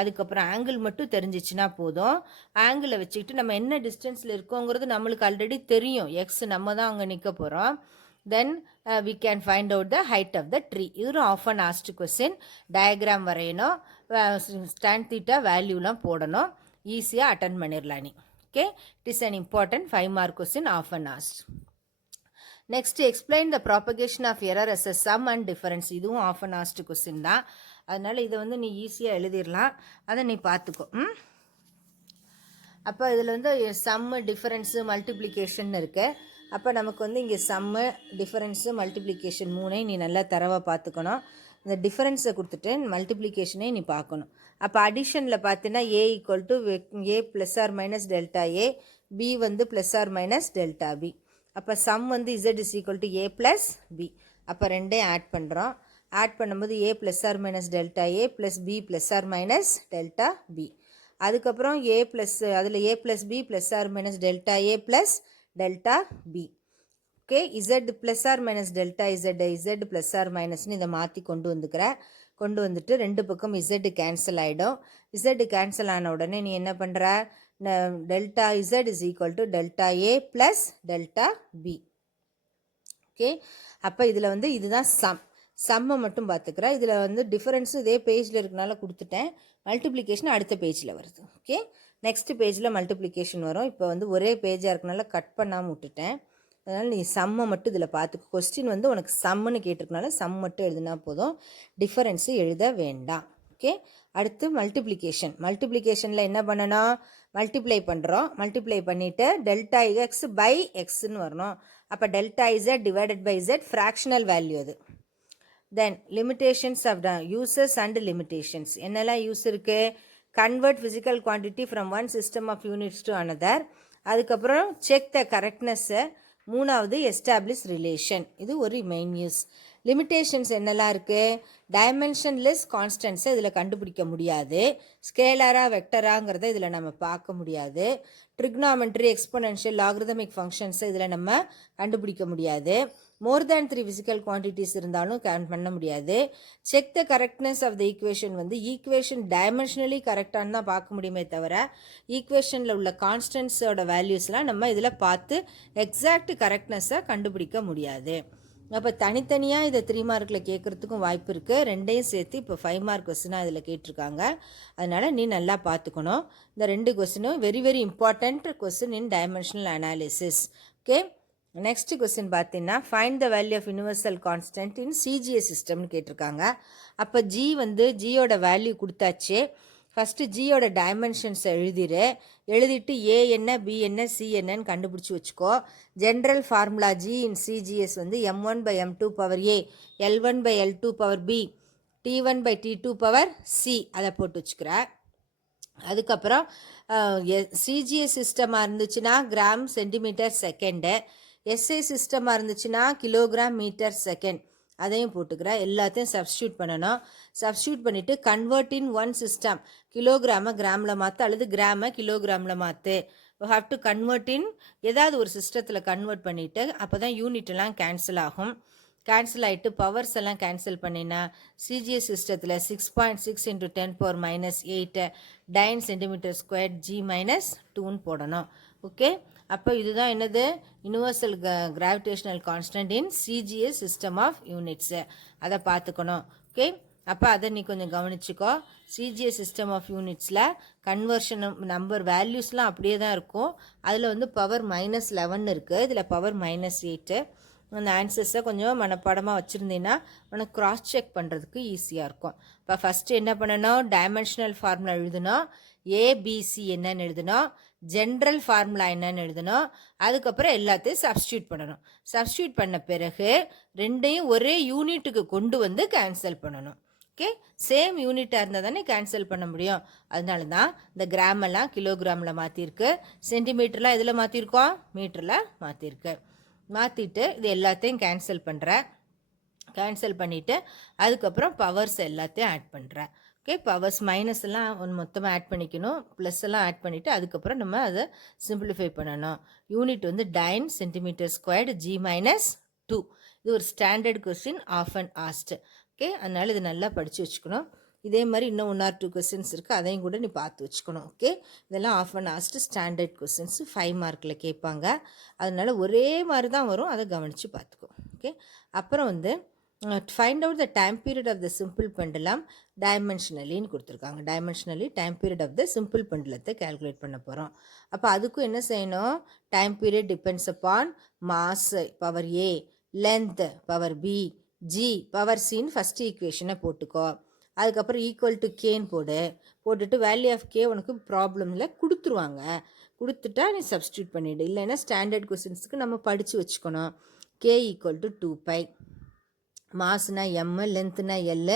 அதுக்கப்புறம் ஆங்கிள் மட்டும் தெரிஞ்சிச்சுன்னா போதும். ஆங்கிளை வச்சுக்கிட்டு நம்ம என்ன டிஸ்டன்ஸில் இருக்கோங்கிறது நம்மளுக்கு ஆல்ரெடி தெரியும். எக்ஸ் நம்ம தான் அங்கே நிற்க போகிறோம். Then we can find out the height of the tree. இது ஒரு ஆஃபன் ஆஸ்ட் கொஸ்டின். டயக்ராம் வரையணும், tan தீட்டா வேல்யூலாம் போடணும். ஈஸியாக அட்டன் பண்ணிடலாம் நீ. Okay, it is an important 5 mark question often asked. Next explain the propagation of error as a sum and difference. இதுவும் ஆஃபன் ஆஸ்ட் கொஸ்டின் தான். அதனால் இதை வந்து நீ ஈஸியாக எழுதிடலாம், அதை நீ பார்த்துக்கோ. அப்போ இதில் வந்து சம்மு டிஃபரன்ஸு மல்டிப்ளிகேஷன் இருக்குது. அப்போ நமக்கு வந்து இங்கே சம்மு டிஃபரன்ஸு மல்டிப்ளிகேஷன் 3ஐயும் நீ நல்லா தரவாக பார்த்துக்கணும். இந்த டிஃபரன்ஸை கொடுத்துட்டு மல்டிப்ளிகேஷனையும் நீ பார்க்கணும். அப்போ அடிஷனில் பார்த்தீங்கன்னா A equal to A plus or minus delta A, B வந்து plus or minus delta B. அப்போ சம் வந்து z is equal to A plus B. அப்போ ரெண்டையும் ஆட் பண்ணுறோம். ஆட் பண்ணும்போது A plus or minus delta A plus B plus or minus delta B. அதுக்கப்புறம் ஏ ப்ளஸ் அதில் A plus B plus or minus delta A plus delta B. Okay, z plus or minus delta Z plus or மைனஸ்னு இதை மாற்றி கொண்டு வந்துட்டு ரெண்டு பக்கம் இசட் கேன்சல் ஆகிடும். இசட் கேன்சல் ஆன உடனே நீ என்ன பண்ணுற, delta z is equal to delta A plus delta B. Okay, அப்போ இதில் வந்து இதுதான் சம்மை மட்டும் பார்த்துக்கிறேன். இதில் வந்து டிஃபரன்ஸும் இதே பேஜில் இருக்கனால கொடுத்துட்டேன். மல்டிப்ளிகேஷன் அடுத்த பேஜில் வருது. ஓகே, நெக்ஸ்ட் பேஜில் மல்டிப்ளிகேஷன் வரும். இப்போ வந்து ஒரே பேஜாக இருக்கனால கட் பண்ணாமல் விட்டுட்டேன். அதனால் நீ சம்மை மட்டும் இதில் பார்த்துக்கோ. கொஸ்டின் வந்து உனக்கு சம்முன்னு கேட்டிருக்கனால சம் மட்டும் எழுதினா போதும், டிஃபரன்ஸு எழுத வேண்டாம். ஓகே, அடுத்து மல்டிப்ளிகேஷனில் என்ன பண்ணணும், மல்டிப்ளை பண்ணுறோம். மல்டிப்ளை பண்ணிவிட்டு டெல்டா எக்ஸ் பை எக்ஸ்ன்னு வரணும். அப்போ delta z divided by z fractional value அது. Then limitations of the uses and limitations. என்னெல்லாம் யூஸ் இருக்குது, convert physical quantity from one system of units to another. அதுக்கப்புறம் செக் த கரெக்ட்னஸ்ஸை. மூணாவது எஸ்டாப்ளிஷ் ரிலேஷன். இது ஒரு மெயின் யூஸ். லிமிட்டேஷன்ஸ் என்னெல்லாம் இருக்குது, டைமென்ஷன்லெஸ் கான்ஸ்டன்ஸை இதில் கண்டுபிடிக்க முடியாது. ஸ்கேலரா வெக்டராங்கிறத இதில் நம்ம பார்க்க முடியாது. ட்ரிக்னாமெட்ரி எக்ஸ்பொனென்ஷியல் லாகரிதமிக் ஃபங்க்ஷன்ஸை இதில் நம்ம கண்டுபிடிக்க முடியாது. மோர் தேன் 3 ஃபிசிக்கல் குவான்டிட்டிஸ் இருந்தாலும் பண்ண முடியாது. Check the correctness of the equation வந்து ஈக்குவேஷன் டைமென்ஷனலி கரெக்டானு தான் பார்க்க முடியுமே தவிர ஈக்குவேஷனில் உள்ள கான்ஸ்டன்ஸோட வேல்யூஸ்லாம் நம்ம இதில் பார்த்து எக்ஸாக்ட் கரெக்ட்னஸை கண்டுபிடிக்க முடியாது. அப்போ தனித்தனியாக இதை 3 மார்க்கில் கேட்குறதுக்கும் வாய்ப்பு இருக்குது. ரெண்டையும் சேர்த்து இப்போ 5 மார்க் கொஸ்டினாக இதில் கேட்டிருக்காங்க. அதனால் நீ நல்லா பார்த்துக்கணும். இந்த 2 கொஸ்டினும் very very important question in dimensional analysis. Okay, next question பார்த்தீங்கன்னா find the value of universal constant in CGS சிஸ்டம்னு கேட்டிருக்காங்க. அப்போ ஜி வந்து ஜியோட வேல்யூ கொடுத்தாச்சு. ஃபஸ்ட்டு ஜியோட டைமென்ஷன்ஸை எழுதிட்டு ஏ என்ன பி என்ன சி என்னன்னு கண்டுபிடிச்சி வச்சுக்கோ. General formula g in CGS வந்து m1 by m2 power a, L1 by L2 power b, T1 by T2 power C அதை போட்டு வச்சுக்கிறேன். அதுக்கப்புறம் சிஜிஎஸ் சிஸ்டமாக இருந்துச்சுன்னா கிராம் சென்டிமீட்டர் செகண்டு, எஸ்ஐ சிஸ்டமாக இருந்துச்சுன்னா கிலோகிராம் மீட்டர் செகண்ட் அதையும் போட்டுக்கிறேன். எல்லாத்தையும் சப்ஸ்டியூட் பண்ணணும். சப்ஸ்டியூட் பண்ணிவிட்டு கன்வெர்ட் இன் ஒன் சிஸ்டம், கிலோகிராமை கிராமில் மாற்று அல்லது கிராமை கிலோகிராமில் மாற்று. யூ ஹாவ் டு கன்வெர்ட் இன் ஏதாவது ஒரு சிஸ்டத்தில் கன்வெர்ட் பண்ணிவிட்டு அப்போ தான் யூனிட் எல்லாம் கேன்சல் ஆகும். கேன்சல் ஆகிட்டு பவர்ஸ் எல்லாம் கேன்சல் பண்ணினா சிஜிஎஸ் சிஸ்டத்தில் 6.6 × 10⁻⁸ dyne centimetre square g minus 2ன்னு போடணும். ஓகே, அப்போ இதுதான் என்னது universal gravitational constant in CGS system of units. அதை பார்த்துக்கணும். ஓகே, அப்போ அதை நீ கொஞ்சம் கவனிச்சுக்கோ. சிஜிஎஸ் சிஸ்டம் ஆஃப் யூனிட்ஸில் கன்வர்ஷன் நம்பர் வேல்யூஸ்லாம் அப்படியே தான் இருக்கும். அதில் வந்து பவர் -11 இருக்குது, இதில் பவர் -8. அந்த ஆன்சர்ஸை கொஞ்சம் மனப்பாடமாக வச்சுருந்தீங்கன்னா உனக்கு க்ராஸ் செக் பண்ணுறதுக்கு ஈஸியாக இருக்கும். இப்போ ஃபஸ்ட்டு என்ன பண்ணணும், டைமென்ஷனல் ஃபார்முலா எழுதணும், ஏபிசி என்னன்னு எழுதணும், ஜென்ரல் ஃபார்முலா என்னன்னு எழுதணும், அதுக்கப்புறம் எல்லாத்தையும் சப்ஸ்டியூட் பண்ணணும். சப்ஸ்டியூட் பண்ண பிறகு ரெண்டையும் ஒரே யூனிட்டுக்கு கொண்டு வந்து கேன்சல் பண்ணணும். ஓகே, சேம் யூனிட்டாக இருந்தால் தானே கேன்சல் பண்ண முடியும். அதனால தான் இந்த கிராமெல்லாம் கிலோகிராமில் மாற்றிருக்கு, சென்டிமீட்டர்லாம் இதில் மாற்றிருக்கோம், மீட்டரில் மாற்றிருக்கு. மாற்றிட்டு இது எல்லாத்தையும் கேன்சல் பண்ணுறேன். கேன்சல் பண்ணிவிட்டு அதுக்கப்புறம் பவர்ஸ் எல்லாத்தையும் ஆட் பண்ணுறேன். ஓகே, பவர்ஸ் மைனஸ் எல்லாம் மொத்தமாக ஆட் பண்ணிக்கணும், ப்ளஸ் எல்லாம் ஆட் பண்ணிவிட்டு அதுக்கப்புறம் நம்ம அதை சிம்பிளிஃபை பண்ணணும். யூனிட் வந்து dyne centimetre squared g minus 2. இது ஒரு standard question, often asked. Okay, அதனால் இது நல்லா படித்து வச்சுக்கணும். இதே மாதிரி இன்னும் 1 or 2 கொஸ்டின்ஸ் இருக்குது, அதையும் கூட நீ பார்த்து வச்சுக்கணும். ஓகே, இதெல்லாம் ஆஃபன் ஆஸ்ட் ஸ்டாண்டர்ட் கொஸ்டின்ஸ் 5 மார்க்கில் கேட்பாங்க. அதனால் ஒரே மாதிரி தான் வரும், அதை கவனித்து பார்த்துக்கோ. ஓகே, அப்புறம் வந்து find out the time period of the simple pendulum டைமென்ஷனலின்னு கொடுத்துருக்காங்க. Dimensionally time period of the simple பெண்டுலத்தை கேல்குலேட் பண்ண போகிறோம். அப்போ அதுக்கும் என்ன செய்யணும், time period depends upon mass power a, length power b, g power சின்னு ஃபஸ்ட்டு ஈக்குவேஷனை போட்டுக்கோ. அதுக்கப்புறம் ஈக்குவல் டு கேன்னு போட்டுட்டு வேல்யூ ஆஃப் கே உனக்கு ப்ராப்ளமில் கொடுத்துருவாங்க. கொடுத்துட்டா நீ சப்ஸ்டியூட் பண்ணிவிடு. இல்லைன்னா ஸ்டாண்டர்ட் கொஸ்டின்ஸுக்கு நம்ம படித்து வச்சுக்கணும். கே ஈக்குவல் டு 2π, மாஸ்னா எம், லென்த்னா எல்,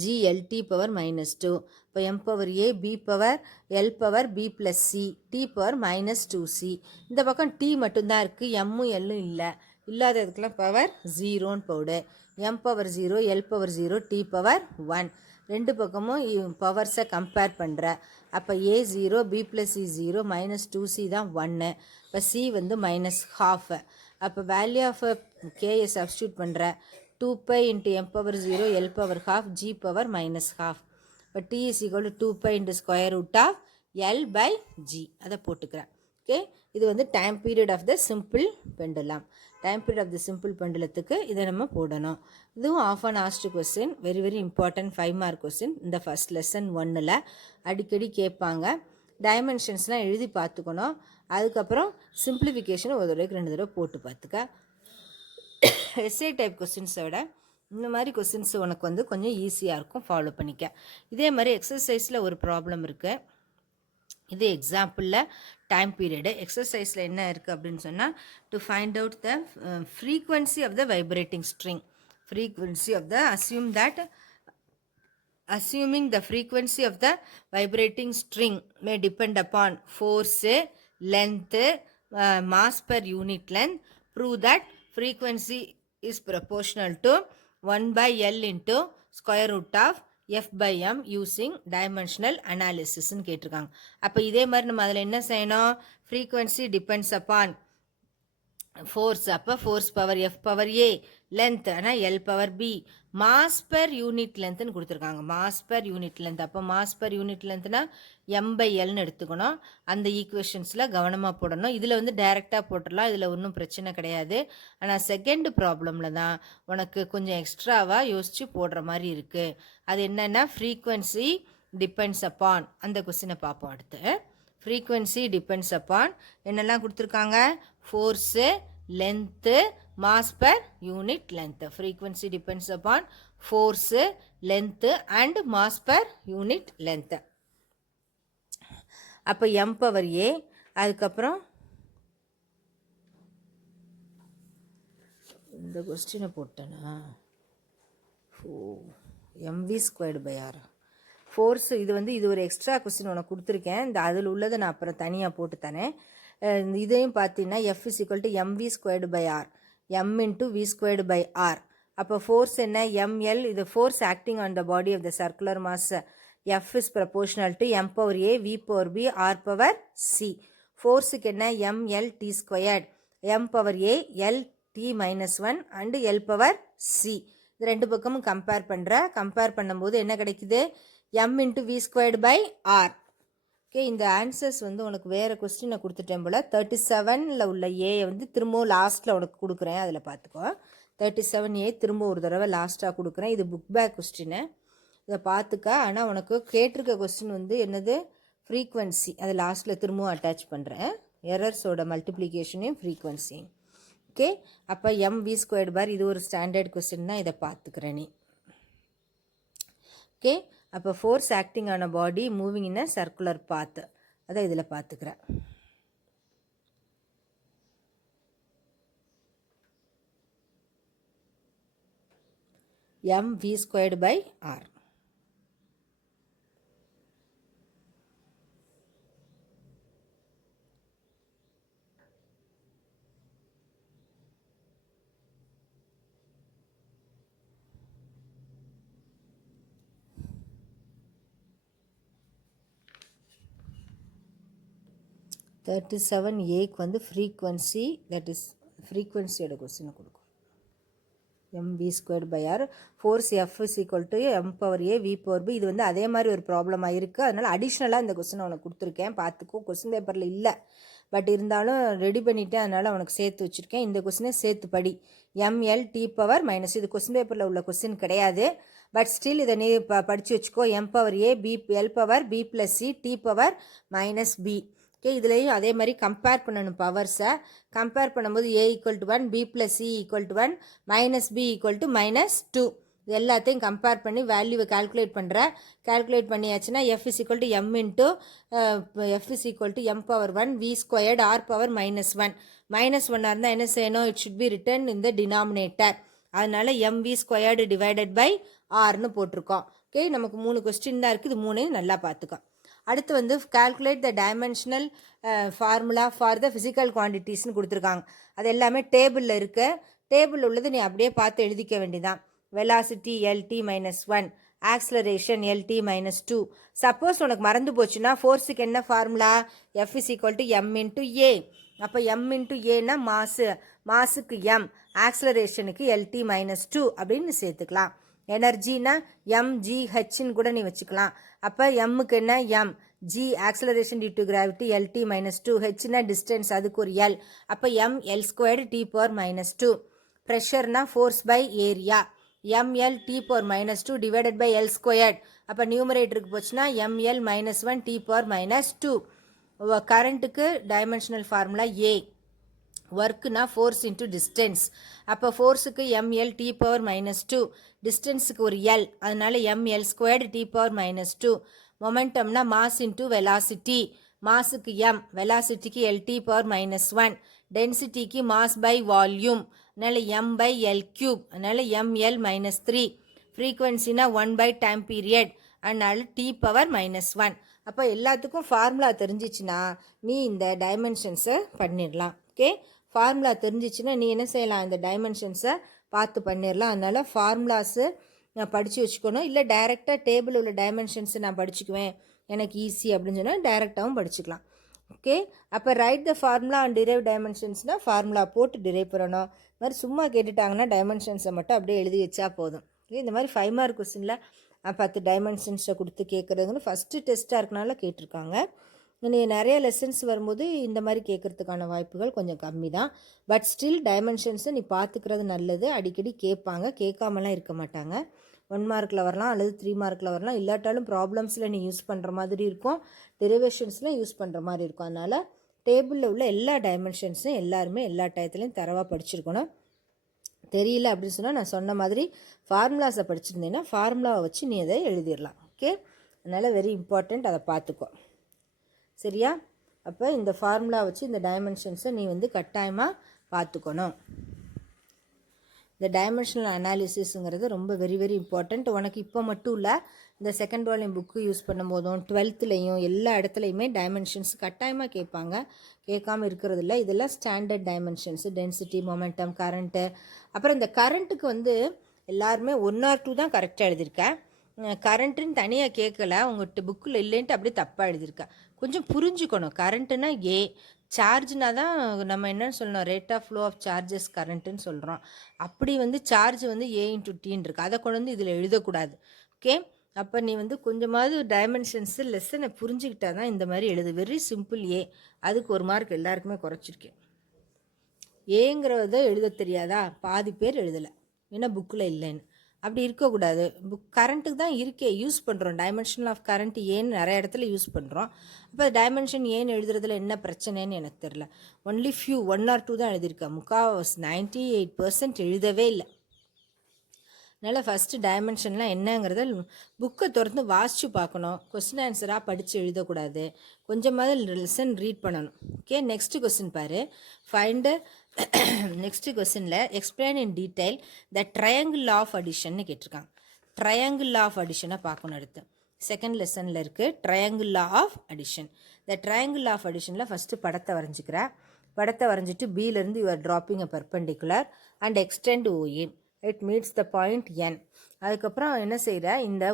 ஜி எல்டி பவர் -2. இப்போ எம் பவர் ஏ, b power L power B plus C, T power -2c. இந்த பக்கம் டி மட்டும்தான் இருக்குது, எம்மும் எல்லும் இல்லை. இல்லாததுக்கெல்லாம் பவர் 0ன்னு போடு. M power 0, l power 0, t power 1. ரெண்டு பக்கமும் பவர்ஸை கம்பேர் பண்ணுற. அப்போ ஏ 0, பி ப்ளஸ் சி 0, -2c தான் 1. இப்போ சி வந்து -12. அப்போ வேல்யூ ஆஃப் கேயை சப்ஸ்டியூட் பண்ணுற. 2π × m power 0, L power 12, G power -12. இப்போ T is equal to 2π × square root of L by G. அதை போட்டுக்கிறேன். ஓகே, இது வந்து time period of the simple pendulum. Time period of the simple பெண்டுலத்துக்கு இதை நம்ம போடணும். இதுவும் often asked question, very very important 5 mark question. இந்த ஃபஸ்ட் லெசன் 1ல் அடிக்கடி கேட்பாங்க. டைமென்ஷன்ஸ்லாம் எழுதி பார்த்துக்கணும். அதுக்கப்புறம் சிம்பிளிஃபிகேஷன் ஒரு தடவைக்கு 2 தடவை போட்டு பார்த்துக்க. எஸ்ஏ டைப் கொஸ்டின்ஸை விட இந்த மாதிரி கொஸ்டின்ஸ் உனக்கு வந்து கொஞ்சம் ஈஸியாக இருக்கும், ஃபாலோ பண்ணிக்க. இதே மாதிரி எக்ஸசைஸில் ஒரு ப்ராப்ளம் இருக்குது. இது எக்ஸாம்பிளில் டைம் பீரியடு. எக்ஸசைஸில் என்ன இருக்குது அப்படின்னு சொன்னால், to find out the frequency of the vibrating string. Frequency of the assuming the frequency of the vibrating string may depend upon force, length, mass per unit length. Prove that frequency is proportional to 1 by L into square root of F by M using dimensional analysis ன்னு கேட்டிருக்காங்க. அப்போ இதே மாதிரி நம்ம அதில் என்ன செய்யணும், frequency depends upon force, அப்போ force power F power A, length ஆனால் L power B, mass per unit lengthன்னு கொடுத்துருக்காங்க. mass per unit length, அப்போ mass per unit lengthனா M by Lன்னு எடுத்துக்கணும். அந்த ஈக்குவேஷன்ஸில் கவனமாக போடணும். இதில் வந்து டைரெக்டாக போட்டுடலாம், இதில் ஒன்றும் பிரச்சனை கிடையாது. ஆனால் செகண்ட் ப்ராப்ளமில் தான் உனக்கு கொஞ்சம் எக்ஸ்ட்ராவாக யோசித்து போடுற மாதிரி இருக்குது. அது என்னென்னா ஃப்ரீக்வன்சி டிபெண்ட்ஸ் அப்பான். அந்த கொஸ்டினை பார்ப்போம் அடுத்து. ஃப்ரீக்வன்சி டிபெண்ட்ஸ் அப்பான் என்னெல்லாம் கொடுத்துருக்காங்க, force, length, mass per unit length. Frequency depends upon force, length and mass per unit length. அப்போ m power a, அதுக்கப்புறம் இந்த கொஸ்டினை போட்டேனா, mv squared by r. Force இது வந்து இது ஒரு எக்ஸ்ட்ரா கொஸ்டின் உனக்கு கொடுத்துருக்கேன். இந்த அதில் உள்ளதை நான் அப்புறம் தனியாக போட்டு தரேன். இதையும் பார்த்தீங்கன்னா F is equal to MV squared by R, M into V squared by R. அப்போ ஃபோர்ஸ் என்ன, எம்எல். இது force acting on the body of the circular mass F is proportional to M power A V power B R power C. ஃபோர்ஸுக்கு என்ன, ML T squared, M power A L T minus 1 and L power C. இது ரெண்டு பக்கமும் கம்பேர் பண்ணும்போது என்ன கிடைக்குது, M into V squared by r. Okay, இந்த ஆன்சர்ஸ் வந்து உனக்கு வேறு கொஸ்டினை கொடுத்துட்டேன் போல். 37ல் உள்ள ஏயை வந்து திரும்பவும் லாஸ்ட்டில் உனக்கு கொடுக்குறேன், அதில் பார்த்துக்கோ. 37A திரும்ப ஒரு தடவை லாஸ்ட்டாக கொடுக்குறேன். இது புக் பேக் கொஸ்டினை, இதை பார்த்துக்க. ஆனால் உனக்கு கேட்டிருக்க கொஸ்டின் வந்து என்னது, ஃப்ரீக்வன்சி, அதை லாஸ்ட்டில் திரும்பவும் அட்டாச் பண்ணுறேன். எரர்ஸோட மல்டிப்ளிகேஷனையும் ஃப்ரீக்வன்சியும். ஓகே, அப்போ எம்வி ஸ்கொயர்டு பார் இது ஒரு ஸ்டாண்டர்ட் கொஸ்டின் தான், இதை பார்த்துக்கிறேன் நீ. ஓகே, அப்போ ஃபோர்ஸ் ஆக்டிங் ஆன பாடி மூவிங் இன் அ சர்க்குலர் பாத், அதை இதில் பார்த்துக்கிறேன். mv squared by r. A வந்து ஃப்ரீக்வன்சி, தட் இஸ் ஃப்ரீக்வன்சியோட கொஸ்டினை கொடுக்கும். mv squared by r. Force f is equal to M power A V power b. இது வந்து அதே மாதிரி ஒரு ப்ராப்ளமாக இருக்குது, அதனால் அடிஷ்னலாக இந்த கொஸ்டினை உனக்கு கொடுத்துருக்கேன், பார்த்துக்கோ. கொஸ்டின் பேப்பரில் இல்லை, பட் இருந்தாலும் ரெடி பண்ணிவிட்டேன், அதனால் உனக்கு சேர்த்து வச்சுருக்கேன். இந்த கொஸ்டினை சேர்த்து படி. ml டி பவர் மைனஸ், இது கொஸ்டின் பேப்பரில் உள்ள கொஸ்டின் கிடையாது, பட் ஸ்டில் இதை நீ படித்து வச்சுக்கோ. எம் பவர் ஏ B L power B plus C T power minus B. Okay, இதுலேயும் அதே மாதிரி கம்பேர் பண்ணணும் பவர்ஸை. கம்பேர் பண்ணும்போது A equal to 1, B plus C equal to 1, minus B equal to minus 2. இது எல்லாத்தையும் கம்பேர் பண்ணி வேல்யூவை கால்குலேட் பண்ணுறேன். கால்குலேட் பண்ணியாச்சுன்னா F is equal to M into F is equal to M power 1 V squared R power minus 1. Minus 1 இருந்தால் என்ன செய்யணும், it should be written in the denominator. அதனால எம்வி ஸ்கொயர்டு டிவைடட் பை ஆர்னு போட்டிருக்கோம். ஓகே, நமக்கு 3 கொஸ்டின் தான் இருக்குது, இது 3 நல்லா பார்த்துக்கோ. அடுத்து வந்து calculate the dimensional formula for the physical குவான்டிட்டிஸ்னு கொடுத்துருக்காங்க. அது எல்லாமே டேபிளில் இருக்குது. டேபிளில் உள்ளது நீ அப்படியே பார்த்து எழுதிக்க வேண்டியதான். Velocity LT minus 1, acceleration LT minus 2. Suppose உனக்கு மறந்து போச்சுன்னா ஃபோர்ஸுக்கு என்ன formula, F is equal to M into A. அப்போ எம் இன்ட்டு ஏன்னா மாஸுக்கு எம், ஆக்ஸலரேஷனுக்கு எல்டி மைனஸ் 2 அப்படின்னு சேர்த்துக்கலாம். எனர்ஜினா எம்ஜிஹெச்ன்னு கூட நீ வச்சுக்கலாம். அப்போ எம்முக்கு என்ன M, G acceleration due to gravity LT minus 2, ஹெச்னா டிஸ்டன்ஸ் அதுக்கு ஒரு எல், அப்போ M L squared T power minus 2. ப்ரெஷர்னா force by area, ML T power minus 2 divided by L squared. அப்போ நியூமரேட்டருக்கு போச்சுன்னா ML minus 1 T power minus 2. கரண்ட்டுக்கு டைமென்ஷனல் ஃபார்முலா ஏ. ஒர்க்குனா ஃபோர்ஸ் இன்ட்டு டிஸ்டன்ஸ். அப்போ ஃபோர்ஸுக்கு எம்எல் டி பவர் மைனஸ் 2, டிஸ்டன்ஸுக்கு ஒரு எல், அதனால ML squared T power minus 2. மொமெண்டம்னா மாஸ் இன்ட்டு வெலாசிட்டி, மாஸுக்கு எம், வெலாசிட்டிக்கு எல் டி பவர் மைனஸ் 1, டென்சிட்டிக்கு மாஸ் பை வால்யூம், அதனால எம் பை எல் கியூப், அதனால எம்எல் மைனஸ் 3. ஃப்ரீக்வன்சினா 1 பை டைம் பீரியட், அதனால டி பவர் மைனஸ் 1. அப்போ எல்லாத்துக்கும் ஃபார்முலா தெரிஞ்சிச்சுன்னா நீ இந்த டைமென்ஷன்ஸை பண்ணிடலாம். ஓகே, ஃபார்முலா தெரிஞ்சிச்சுன்னா நீ என்ன செய்யலாம், இந்த டைமென்ஷன்ஸை பார்த்து பண்ணிடலாம். அதனால் ஃபார்முலாஸு நான் படித்து வச்சுக்கணும். இல்லை டைரெக்டாக டேபிள் உள்ள டைமென்ஷன்ஸை நான் படிச்சுக்குவேன், எனக்கு ஈஸி அப்படின்னு சொன்னால் டைரெக்டாகவும் படிச்சுக்கலாம். ஓகே, அப்போ write the formula and derive டைமென்ஷன்ஸ்னால் ஃபார்முலா போட்டு டிரைவ் பண்ணணும். இது மாதிரி சும்மா கேட்டுட்டாங்கன்னா டைமென்ஷன்ஸை மட்டும் அப்படியே எழுதி வச்சா போதும். ஓகே, இந்த மாதிரி 5 மார்க் கொஸ்டினில் 10 டைமென்ஷன்ஸை கொடுத்து கேட்குறதுன்னு ஃபஸ்ட்டு டெஸ்ட்டாக இருக்கனால கேட்டிருக்காங்க. நீ நிறைய லெசன்ஸ் வரும்போது இந்த மாதிரி கேட்குறதுக்கான வாய்ப்புகள் கொஞ்சம் கம்மி தான். பட் ஸ்டில் டைமென்ஷன்ஸை நீ பார்த்துக்கிறது நல்லது. அடிக்கடி கேட்பாங்க, கேட்காமலாம் இருக்க மாட்டாங்க. 1 மார்க்கில் வரலாம் அல்லது 3 மார்க்கில் வரலாம். இல்லாட்டாலும் ப்ராப்ளம்ஸில் நீ யூஸ் பண்ணுற மாதிரி இருக்கும், டெரிவேஷன்ஸில் யூஸ் பண்ணுற மாதிரி இருக்கும். அதனால் டேபிளில் உள்ள எல்லா டைமென்ஷன்ஸும் எல்லாருமே எல்லா டயத்துலையும் தரவாக படிச்சிருக்கணும். தெரியல அப்படின்னு சொன்னால் நான் சொன்ன மாதிரி ஃபார்முலாஸை படிச்சிருந்தேன்னா ஃபார்முலாவை வச்சு நீ அதை எழுதிடலாம். ஓகே, அதனால் வெரி இம்பார்ட்டண்ட், அதை பார்த்துக்கோ. சரியா? அப்போ இந்த ஃபார்முலா வச்சு இந்த டைமென்ஷன்ஸை நீ வந்து கட்டாயமாக பார்த்துக்கணும். இந்த டைமென்ஷனல் அனாலிசிஸுங்கிறது ரொம்ப வெரி வெரி இம்பார்ட்டண்ட். உனக்கு இப்போ மட்டும் இல்லை, இந்த செகண்ட் வால்யூம் புக்கு யூஸ் பண்ணும்போதும் 12th எல்லா இடத்துலையுமே டைமென்ஷன்ஸ் கட்டாயமாக கேட்பாங்க. கேட்காம இருக்கிறது இல்லை. இதெல்லாம் standard dimensions, density, momentum, current. அப்புறம் இந்த கரண்ட்டுக்கு எல்லாருமே 1 or 2 தான் கரெக்டாக எழுதியிருக்கேன். கரண்ட்டுன்னு தனியாக கேட்கல, உங்கள்கிட்ட புக்கில் இல்லைன்ட்டு அப்படியே தப்பாக எழுதியிருக்கேன். கொஞ்சம் புரிஞ்சுக்கணும். கரண்ட்டுனா ஏ, சார்ஜ்னா தான் நம்ம என்னன்னு சொல்லணும், rate of flow of charges கரண்ட்டுன்னு சொல்கிறோம். அப்படி சார்ஜ் ஏ இன்ட்டு டீன்னு இருக்குது. அதை கொண்டு இதில் எழுதக்கூடாது. ஓகே, அப்போ நீ கொஞ்சமாவது டைமென்ஷன்ஸு லெசனை புரிஞ்சுக்கிட்டா தான் இந்த மாதிரி எழுது. வெரி சிம்பிள் ஏ. அதுக்கு 1 மார்க் எல்லாருக்குமே குறைச்சிருக்கேன். ஏங்கிறத எழுத தெரியாதா? பாதி பேர் எழுதலை, ஏன்னா புக்கில் இல்லைன்னு. அப்படி இருக்கக்கூடாது. கரண்ட்டுக்கு தான் இருக்கே, யூஸ் பண்ணுறோம். டைமென்ஷன் ஆஃப் கரண்ட் ஏன்னு நிறைய இடத்துல யூஸ் பண்ணுறோம். அப்போ டைமென்ஷன் ஏன்னு எழுதுறதுல என்ன பிரச்சனைன்னு எனக்கு தெரில. ஒன்லி ஃபியூ 1 or 2 தான் எழுதியிருக்கேன். 98% எழுதவே இல்லை. அதனால் ஃபஸ்ட்டு டைமென்ஷன்லாம் என்னங்கிறத புக்கை திறந்து வாசித்து பார்க்கணும். கொஸ்டின் ஆன்சராக படித்து எழுதக்கூடாது. கொஞ்சமாவது லெசன் ரீட் பண்ணணும். ஓகே, நெக்ஸ்ட்டு கொஸ்டின் பாரு. ஃபைண்டு நெக்ஸ்ட்டு கொஸ்டினில் explain in detail the triangle of அடிஷன்னு கேட்டிருக்காங்க. ட்ரையாங்கிள் ஆஃப் அடிஷனை பார்க்கணும். அடுத்து செகண்ட் லெசனில் இருக்குது ட்ரையாங்கிள் ஆஃப் அடிஷன். இந்த ட்ரையாங்கிள் ஆஃப் அடிஷனில் ஃபஸ்ட்டு படத்தை வரைஞ்சிக்கிறேன். படத்தை வரைஞ்சிட்டு பியிலேருந்து you are dropping a perpendicular and extend OA. It meets the point N. அதுக்கப்புறம் என்ன செய்கிற, இந்த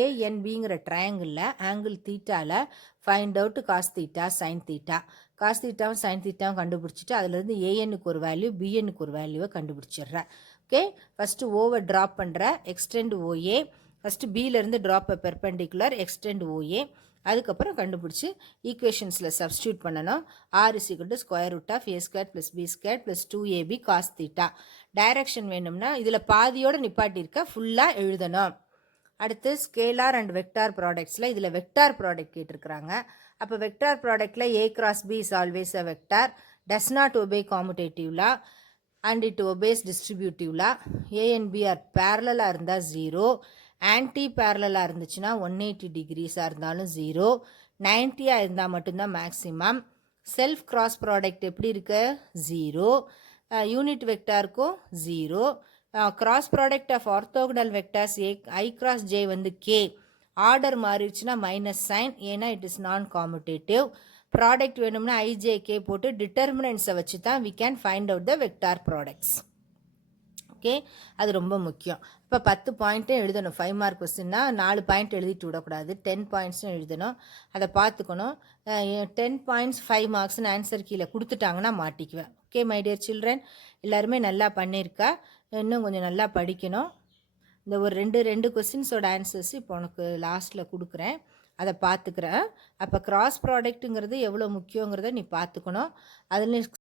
ஏஎன்பிங்கிற ட்ரையாங்கிளில் ஆங்கிள் தீட்டாவில் find out cos theta sine theta. Cos தீட்டாவும் சைன் தீட்டாவும் கண்டுபிடிச்சிட்டு அதுலேருந்து ஏஎன்னுக்கு ஒரு வேல்யூ, பிஎன்னுக்கு ஒரு வேல்யூவை கண்டுபிடிச்சிடுறேன். ஓகே, ஃபஸ்ட்டு ஓவை ட்ராப் பண்ணுற, எக்ஸ்டெண்ட் ஓஏ. ஃபஸ்ட்டு பியிலேருந்து drop a perpendicular, extend OA. அதுக்கப்புறம் கண்டுபிடிச்சி ஈக்குவேஷன்ஸில் சப்ஸ்டியூட் பண்ணணும். R is equal to square root of a square plus b square plus 2ab cos theta. Direction வேணும்னா இதில் பாதியோடு நிப்பாட்டியிருக்க, ஃபுல்லாக எழுதணும். அடுத்து ஸ்கேலார் அண்ட் வெக்டார் ப்ராடக்ட்ஸில் இதில் வெக்டார் ப்ராடக்ட் கேட்டிருக்கிறாங்க. அப்போ வெக்டார் ப்ராடக்டில் A cross B is always a vector, does not obey commutative law and it obeys distributive law. A and B are பேரலாக இருந்தால் 0, ஆன்டி பேரலாக இருந்துச்சுன்னா 180 டிகிரிஸாக இருந்தாலும் 0, 90 இருந்தால் மட்டும்தான் மேக்ஸிமம். செல்ஃப் கிராஸ் ப்ராடக்ட் எப்படி இருக்கு? 0. யூனிட் வெக்டாருக்கும் 0. Cross product of orthogonal vectors A I cross J K. Order மாறிடுச்சுன்னா மைனஸ் சைன், ஏன்னா it is non commutative. Product வேணும்னா ஐஜேகே போட்டு டிட்டர்மினன்ட்ஸை வச்சு தான் we can find out the vector products. Okay, அது ரொம்ப முக்கியம். இப்போ 10 பாயிண்ட்டும் எழுதணும். 5 மார்க் கொஸ்டின்னா 4 பாயிண்ட் எழுதிட்டு விடக்கூடாது. 10 பாயிண்ட்ஸும் எழுதணும். அதை பார்த்துக்கணும். 10 பாயிண்ட்ஸ் 5 மார்க்ஸ்னு ஆன்சர் கீழே கொடுத்துட்டாங்கன்னா மாட்டிக்குவேன். ஓகே மை டியர் சில்ட்ரன், எல்லாருமே நல்லா பண்ணியிருக்கா. இன்னும் கொஞ்சம் நல்லா படிக்கணும். இந்த ஒரு ரெண்டு கொஸ்டின்ஸோட ஆன்சர்ஸ் இப்போ உனக்கு லாஸ்ட்டில் கொடுக்குறேன், அதை பார்த்துக்கிறேன். அப்போ கிராஸ் ப்ராடக்ட்டுங்கிறது எவ்வளோ முக்கியங்கிறத நீ பார்த்துக்கணும். அதில்